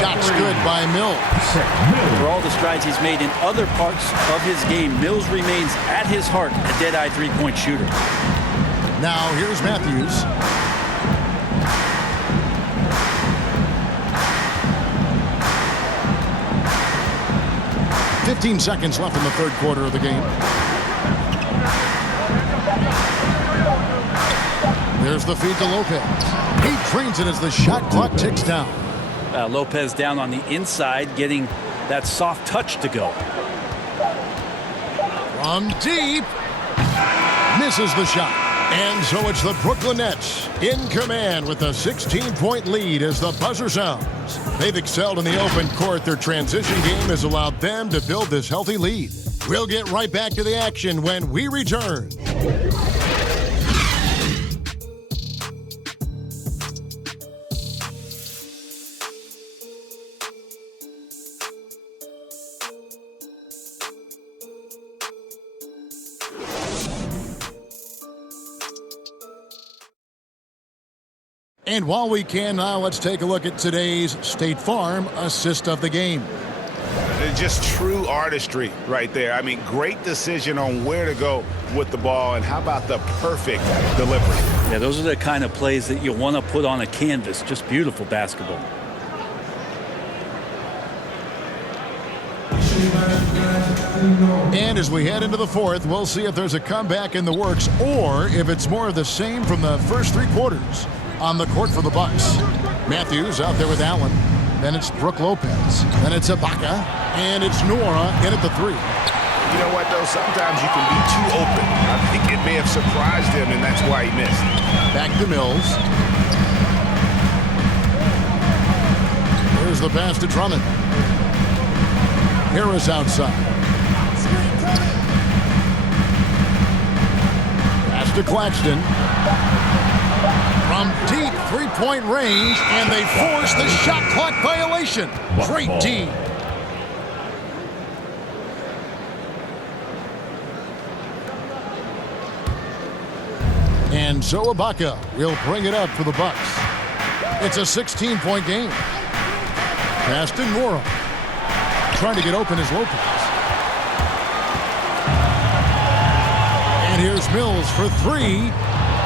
Shot's good by Mills. For all the strides he's made in other parts of his game, Mills remains at his heart a dead-eye three-point shooter. Now here's Matthews. "15 seconds left in the third quarter of the game. There's the feed to Lopez. He trains it as the shot clock ticks down. Lopez down on the inside, getting that soft touch to go. From deep. Misses the shot. And so it's the Brooklyn Nets in command with a 16-point lead as the buzzer sounds. They've excelled in the open court. Their transition game has allowed them to build this healthy lead. We'll get right back to the action when we return. And while we can now, let's take a look at today's State Farm assist of the game. Just true artistry right there. I mean, great decision on where to go with the ball, and how about the perfect delivery? Yeah, those are the kind of plays that you want to put on a canvas. Just beautiful basketball. And as we head into the fourth, we'll see if there's a comeback in the works or if it's more of the same from the first 3 quarters. On the court for the Bucks, Matthews out there with Allen. Then it's Brook Lopez. Then it's Ibaka. And it's Nora in at the 3. You know what, though? Sometimes you can be too open. I think it may have surprised him, and that's why he missed. Back to Mills. Here's the pass to Drummond. Harris outside. Pass to Claxton. From deep three-point range, and they force the shot clock violation. Great D. And so Ibaka will bring it up for the Bucks. It's a 16-point game. Aston Worrell trying to get open as Lopez. And here's Mills for 3.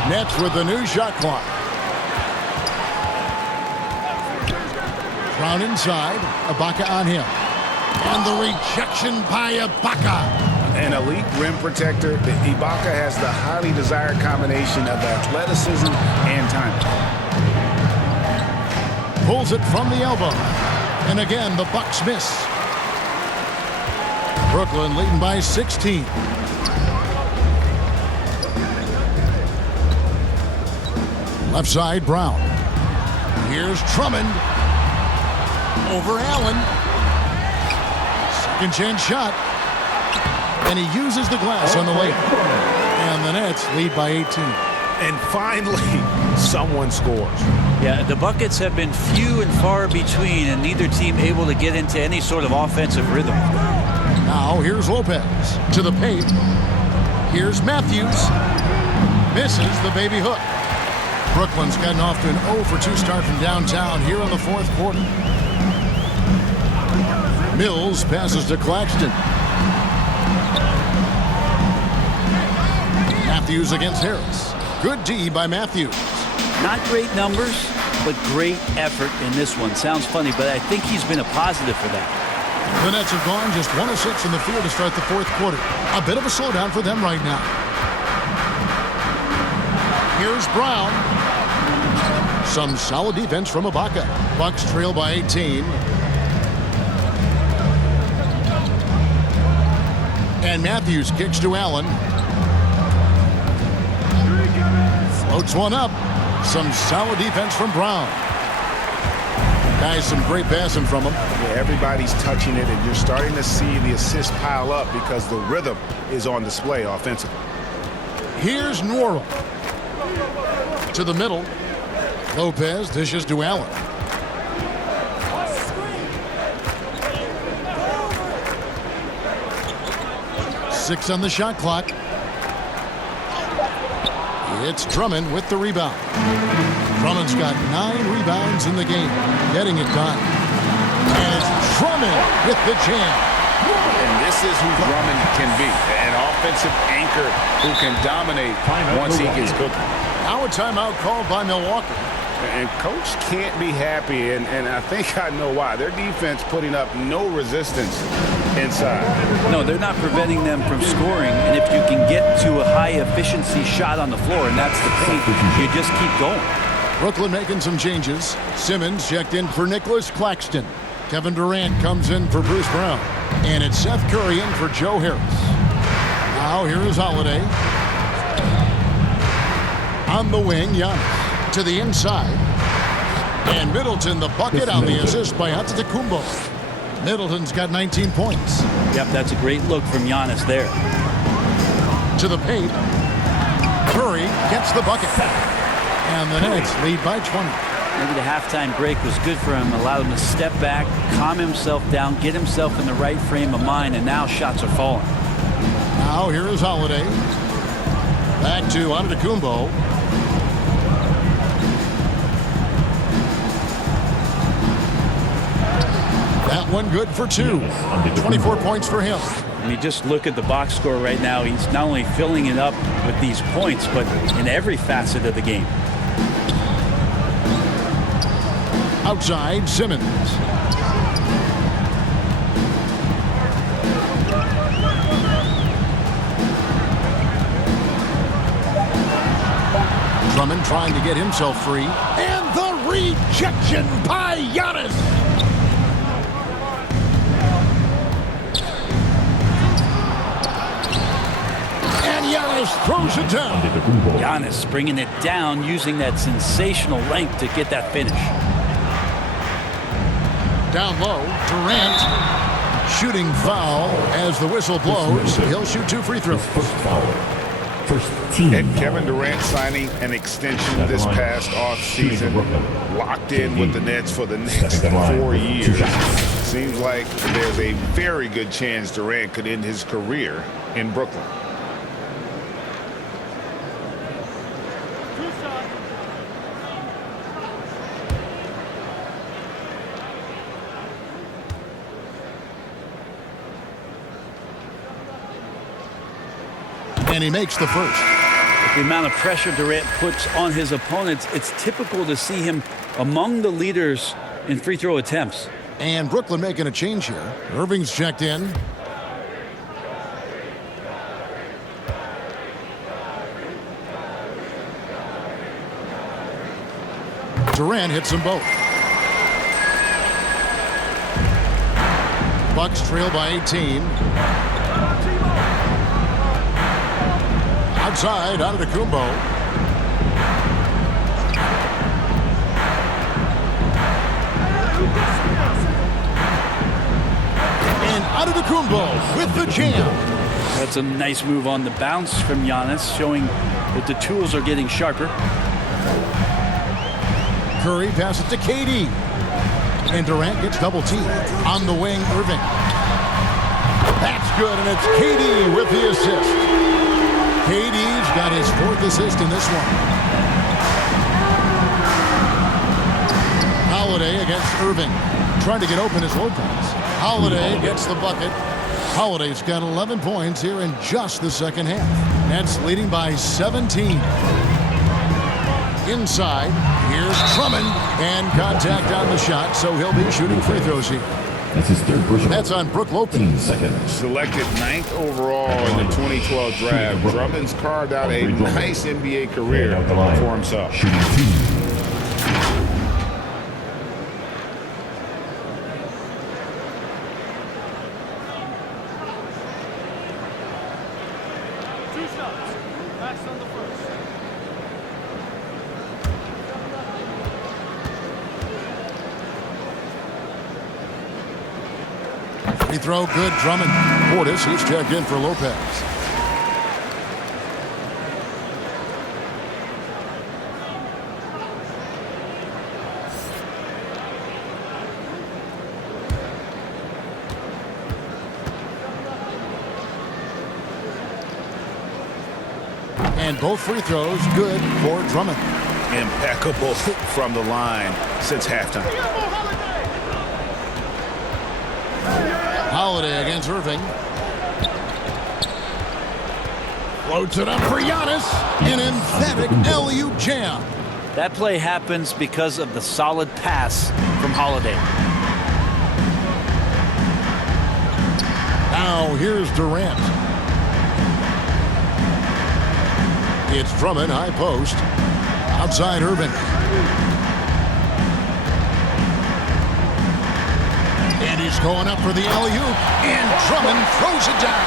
Nets with the new shot clock. Brown inside. Ibaka on him. And the rejection by Ibaka. An elite rim protector. Ibaka has the highly desired combination of athleticism and timing. Pulls it from the elbow. And again, the Bucks miss. Brooklyn leading by 16. Left side, Brown. Here's Drummond. Over Allen. Second chance shot. And he uses the glass on the way. And the Nets lead by 18. And finally, someone scores. Yeah, the buckets have been few and far between, and neither team able to get into any sort of offensive rhythm. Now here's Lopez to the paint. Here's Matthews. Misses the baby hook. Brooklyn's gotten off to an 0 for 2 start from downtown here in the fourth quarter. Mills passes to Claxton. Matthews against Harris. Good D by Matthews. Not great numbers, but great effort in this one. Sounds funny, but I think he's been a positive for that. The Nets have gone just 1 of 6 in the field to start the fourth quarter. A bit of a slowdown for them right now. Here's Brown. Some solid defense from Ibaka. Bucks trail by 18. And Matthews kicks to Allen. Floats one up. Some solid defense from Brown. Guys, some great passing from him. Yeah, everybody's touching it, and you're starting to see the assists pile up because the rhythm is on display offensively. Here's Norrell. To the middle. Lopez dishes to Allen. Six on the shot clock. It's Drummond with the rebound. Drummond's got 9 rebounds in the game, getting it done. And it's Drummond with the jam. And this is who Drummond can be, an offensive anchor who can dominate once he gets cooking. Now a timeout called by Milwaukee. And coach can't be happy, and I think I know why. Their defense putting up no resistance inside. No, they're not preventing them from scoring, and if you can get to a high-efficiency shot on the floor, and that's the paint, you just keep going. Brooklyn making some changes. Simmons checked in for Nicholas Claxton. Kevin Durant comes in for Bruce Brown. And it's Seth Curry in for Joe Harris. Now here is Holiday. On the wing, Giannis. To the inside. And Middleton, the bucket on the assist by Antetokounmpo. Middleton's got 19 points. Yep, that's a great look from Giannis there. To the paint. Curry gets the bucket. And the Nets lead by 20. Maybe the halftime break was good for him. Allowed him to step back, calm himself down, get himself in the right frame of mind, and now shots are falling. Now here is Holiday. Back to Antetokounmpo. That one good for 2. 24 points for him. And you just look at the box score right now. He's not only filling it up with these points, but in every facet of the game. Outside, Simmons. Drummond trying to get himself free. And the rejection by Giannis. Giannis throws it down. Giannis bringing it down, using that sensational length to get that finish. Down low, Durant. Shooting foul as the whistle blows. He'll shoot 2 free throws. And Kevin Durant signing an extension this past offseason, locked in with the Nets for the next 4 years. Seems like there's a very good chance Durant could end his career in Brooklyn. And he makes the first. With the amount of pressure Durant puts on his opponents, it's typical to see him among the leaders in free throw attempts. And Brooklyn making a change here. Irving's checked in. Durant hits them both. Bucks trail by 18. Outside, Antetokounmpo. And Antetokounmpo with the jam. That's a nice move on the bounce from Giannis, showing that the tools are getting sharper. Curry passes to KD. And Durant gets double teamed. On the wing, Irving. That's good, and it's KD with the assist. KD's got his 4th assist in this one. Holiday against Irving. Trying to get open as Lopez. Holiday gets the bucket. Holiday's got 11 points here in just the second half. Nets leading by 17. Inside, here's Drummond, and contact on the shot, so he'll be shooting free throws here. That's his 3rd personal. That's on Brook Lopez. Seconds. Selected 9th overall in the 2012 draft, Drummond's carved out a nice NBA career for himself. Shooting 2. Free throw, good. Drummond. Portis, he's checked in for Lopez. And both free throws good for Drummond. Impeccable from the line since halftime. Holiday against Irving. Floats it up for Giannis. An emphatic alley-oop jam. That play happens because of the solid pass from Holiday. Now here's Durant. It's Drummond, high post. Outside Irving. And he's going up for the alley-oop. And Drummond throws it down.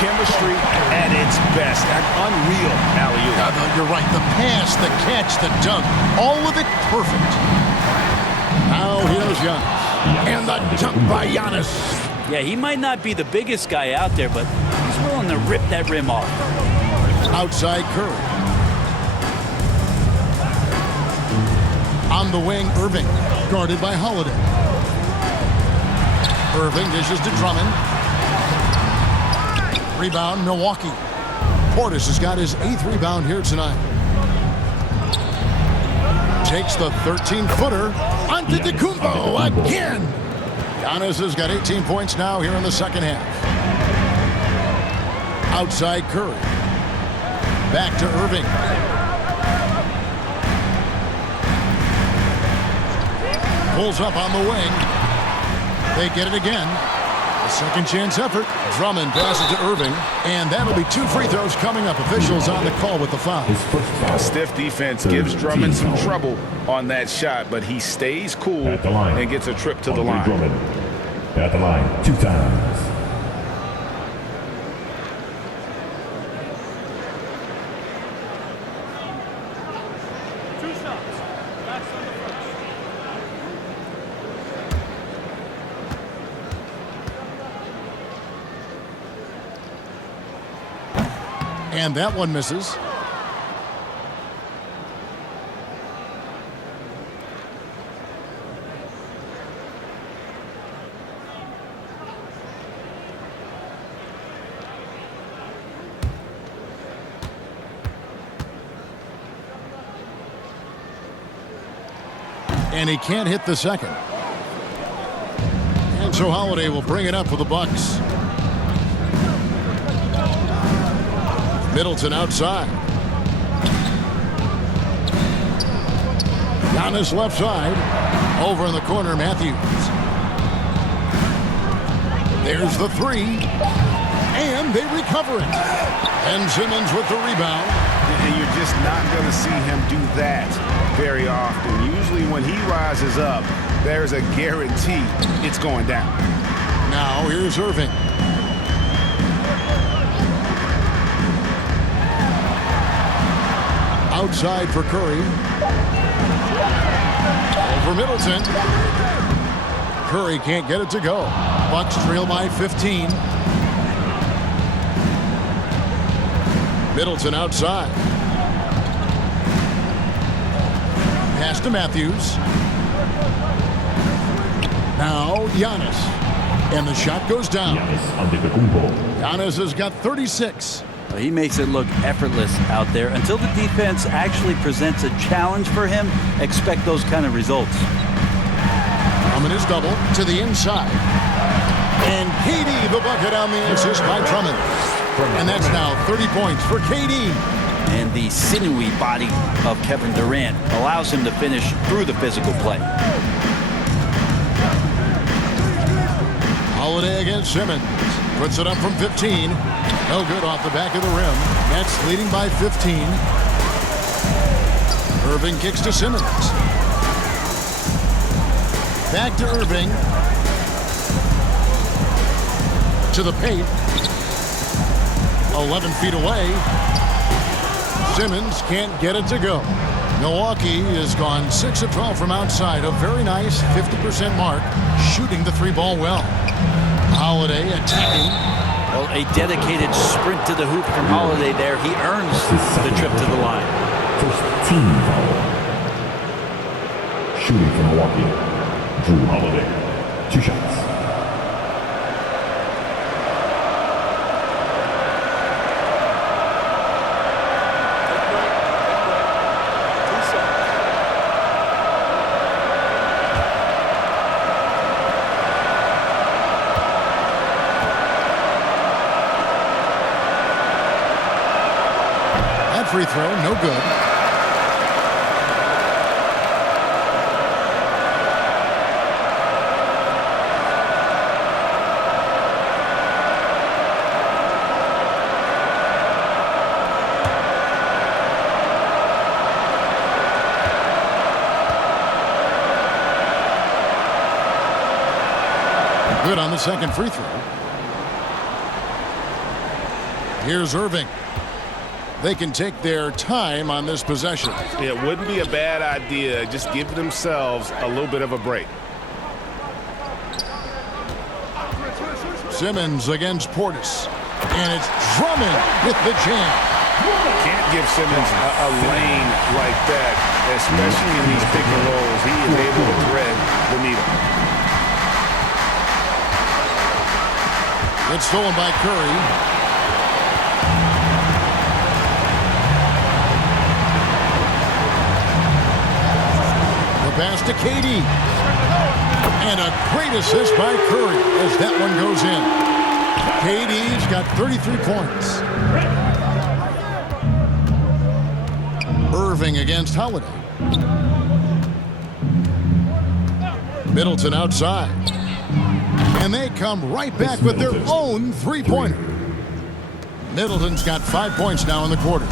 Chemistry at its best. An unreal alley-oop. You're right. The pass, the catch, the dunk. All of it perfect. Now here's Giannis. And the dunk by Giannis. Yeah, he might not be the biggest guy out there, but he's willing to rip that rim off. Outside Curry. On the wing, Irving. Guarded by Holiday. Irving dishes to Drummond. Rebound, Milwaukee. Portis has got his 8th rebound here tonight. Takes the 13-footer. Antetokounmpo again. Giannis has got 18 points now here in the second half. Outside Curry. Back to Irving. Pulls up on the wing. They get it again. A second chance effort. Drummond passes to Irving. And that'll be 2 free throws coming up. Officials on the call with the foul. Stiff defense gives Drummond some trouble on that shot, but he stays cool and gets a trip to the line. Drummond at the line 2 times. And that one misses. And he can't hit the second. And so Holiday will bring it up for the Bucks. Middleton outside. Giannis left side. Over in the corner, Matthews. There's the 3. And they recover it. And Simmons with the rebound. And you're just not going to see him do that very often. Usually when he rises up, there's a guarantee it's going down. now here's Irving. Outside for Curry. Over Middleton. Curry can't get it to go. Bucks trail by 15. Middleton outside. Pass to Matthews. Now Giannis. And the shot goes down. Giannis has got 36. He makes it look effortless out there. Until the defense actually presents a challenge for him, expect those kind of results. Drummond is double to the inside. And KD the bucket on the assist by Drummond. And that's now 30 points for KD. And the sinewy body of Kevin Durant allows him to finish through the physical play. Holiday against Simmons. Puts it up from 15. No good off the back of the rim. Nets leading by 15. Irving kicks to Simmons. Back to Irving. To the paint. 11 feet away. Simmons can't get it to go. Milwaukee has gone 6 of 12 from outside. A very nice 50% mark. Shooting the 3-ball well. Holiday attacking. Well, a dedicated sprint to the hoop from Holiday there. He earns the trip to the line. First team foul. Shooting for Milwaukee. Drew Holiday. 2 shots. Free throw, no good. Good on the second free throw. Here's Irving. They can take their time on this possession. It wouldn't be a bad idea. Just give themselves a little bit of a break. Simmons against Portis. And it's Drummond with the jam. Can't give Simmons a lane like that, especially in these pick and rolls. He is able to thread the needle. It's stolen by Curry. Pass to KD. And a great assist by Curry as that one goes in. KD's got 33 points. Irving against Holiday. Middleton outside. And they come right back with their own three-pointer. Middleton's got 5 points now in the quarter.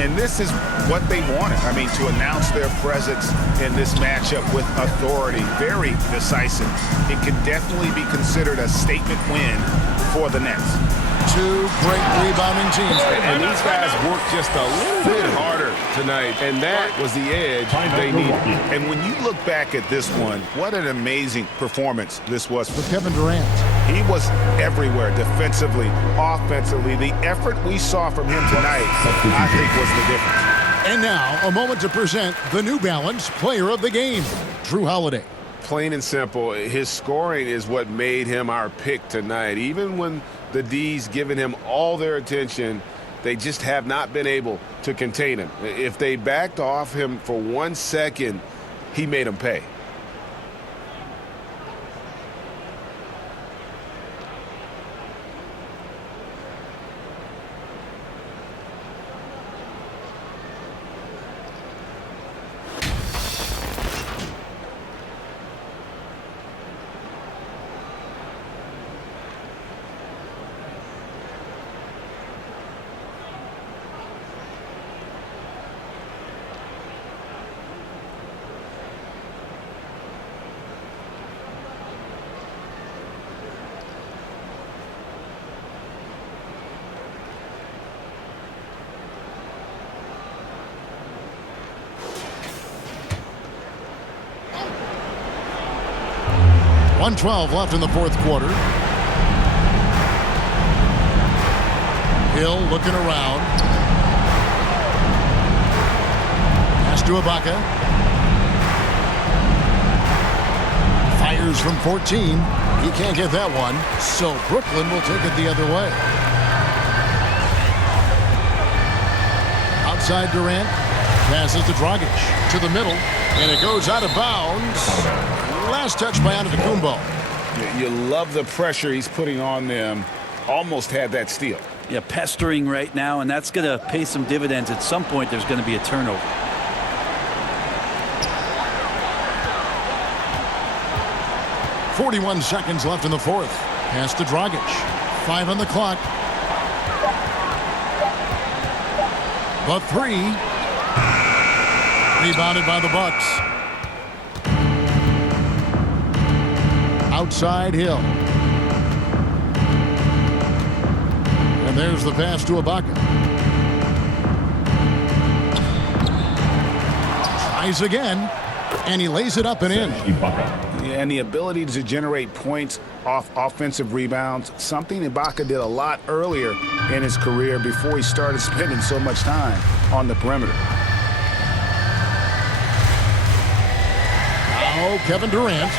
And this is what they wanted. I mean, to announce their presence in this matchup with authority. Very decisive. It could definitely be considered a statement win for the Nets. 2 great rebounding teams. And these guys worked just a little bit harder tonight, and that was the edge they needed. And when you look back at this one, what an amazing performance this was for Kevin Durant. He was everywhere, defensively, offensively. The effort we saw from him tonight, I think, was the difference. And now, a moment to present the New Balance Player of the Game, Drew Holiday. Plain and simple, his scoring is what made him our pick tonight. Even when the D's given him all their attention, they just have not been able to contain him. If they backed off him for 1 second, he made them pay. 1:12 left in the fourth quarter. Hill looking around. Pass to Ibaka. Fires from 14. He can't get that one, so Brooklyn will take it the other way. Outside Durant. Passes to Dragic. To the middle. And it goes out of bounds. Last touch by Antetokounmpo. You love the pressure he's putting on them. Almost had that steal. Yeah, pestering right now, and that's going to pay some dividends. At some point, there's going to be a turnover. .41 seconds left in the fourth. Pass to Dragic. 5 on the clock. The three. Rebounded by the Bucks. Outside Hill. And there's the pass to Ibaka. Tries again. And he lays it up and in. And the ability to generate points off offensive rebounds, something Ibaka did a lot earlier in his career before he started spending so much time on the perimeter. Now Kevin Durant.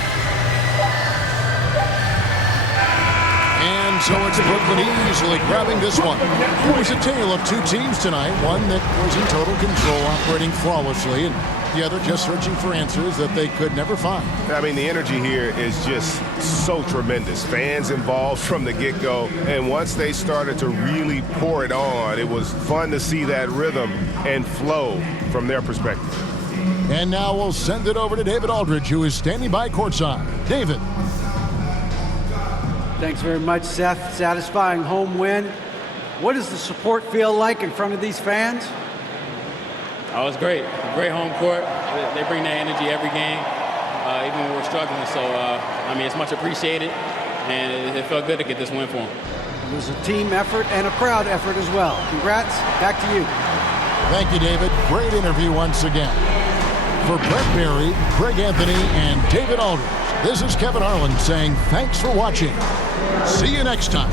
And so it's Brooklyn easily grabbing this one. It was a tale of two teams tonight. One that was in total control, operating flawlessly, and the other just searching for answers that they could never find. I mean, the energy here is just so tremendous. Fans involved from the get-go, and once they started to really pour it on, it was fun to see that rhythm and flow from their perspective. And now we'll send it over to David Aldridge, who is standing by courtside. David. Thanks very much, Seth. Satisfying home win. What does the support feel like in front of these fans? Oh, it's great. Great home court. They bring that energy every game, even when we're struggling. So, I mean, it's much appreciated, and it felt good to get this win for them. It was a team effort and a crowd effort as well. Congrats. Back to you. Thank you, David. Great interview once again. For Brett Berry, Craig Anthony, and David Aldridge, this is Kevin Harlan saying thanks for watching. See you next time.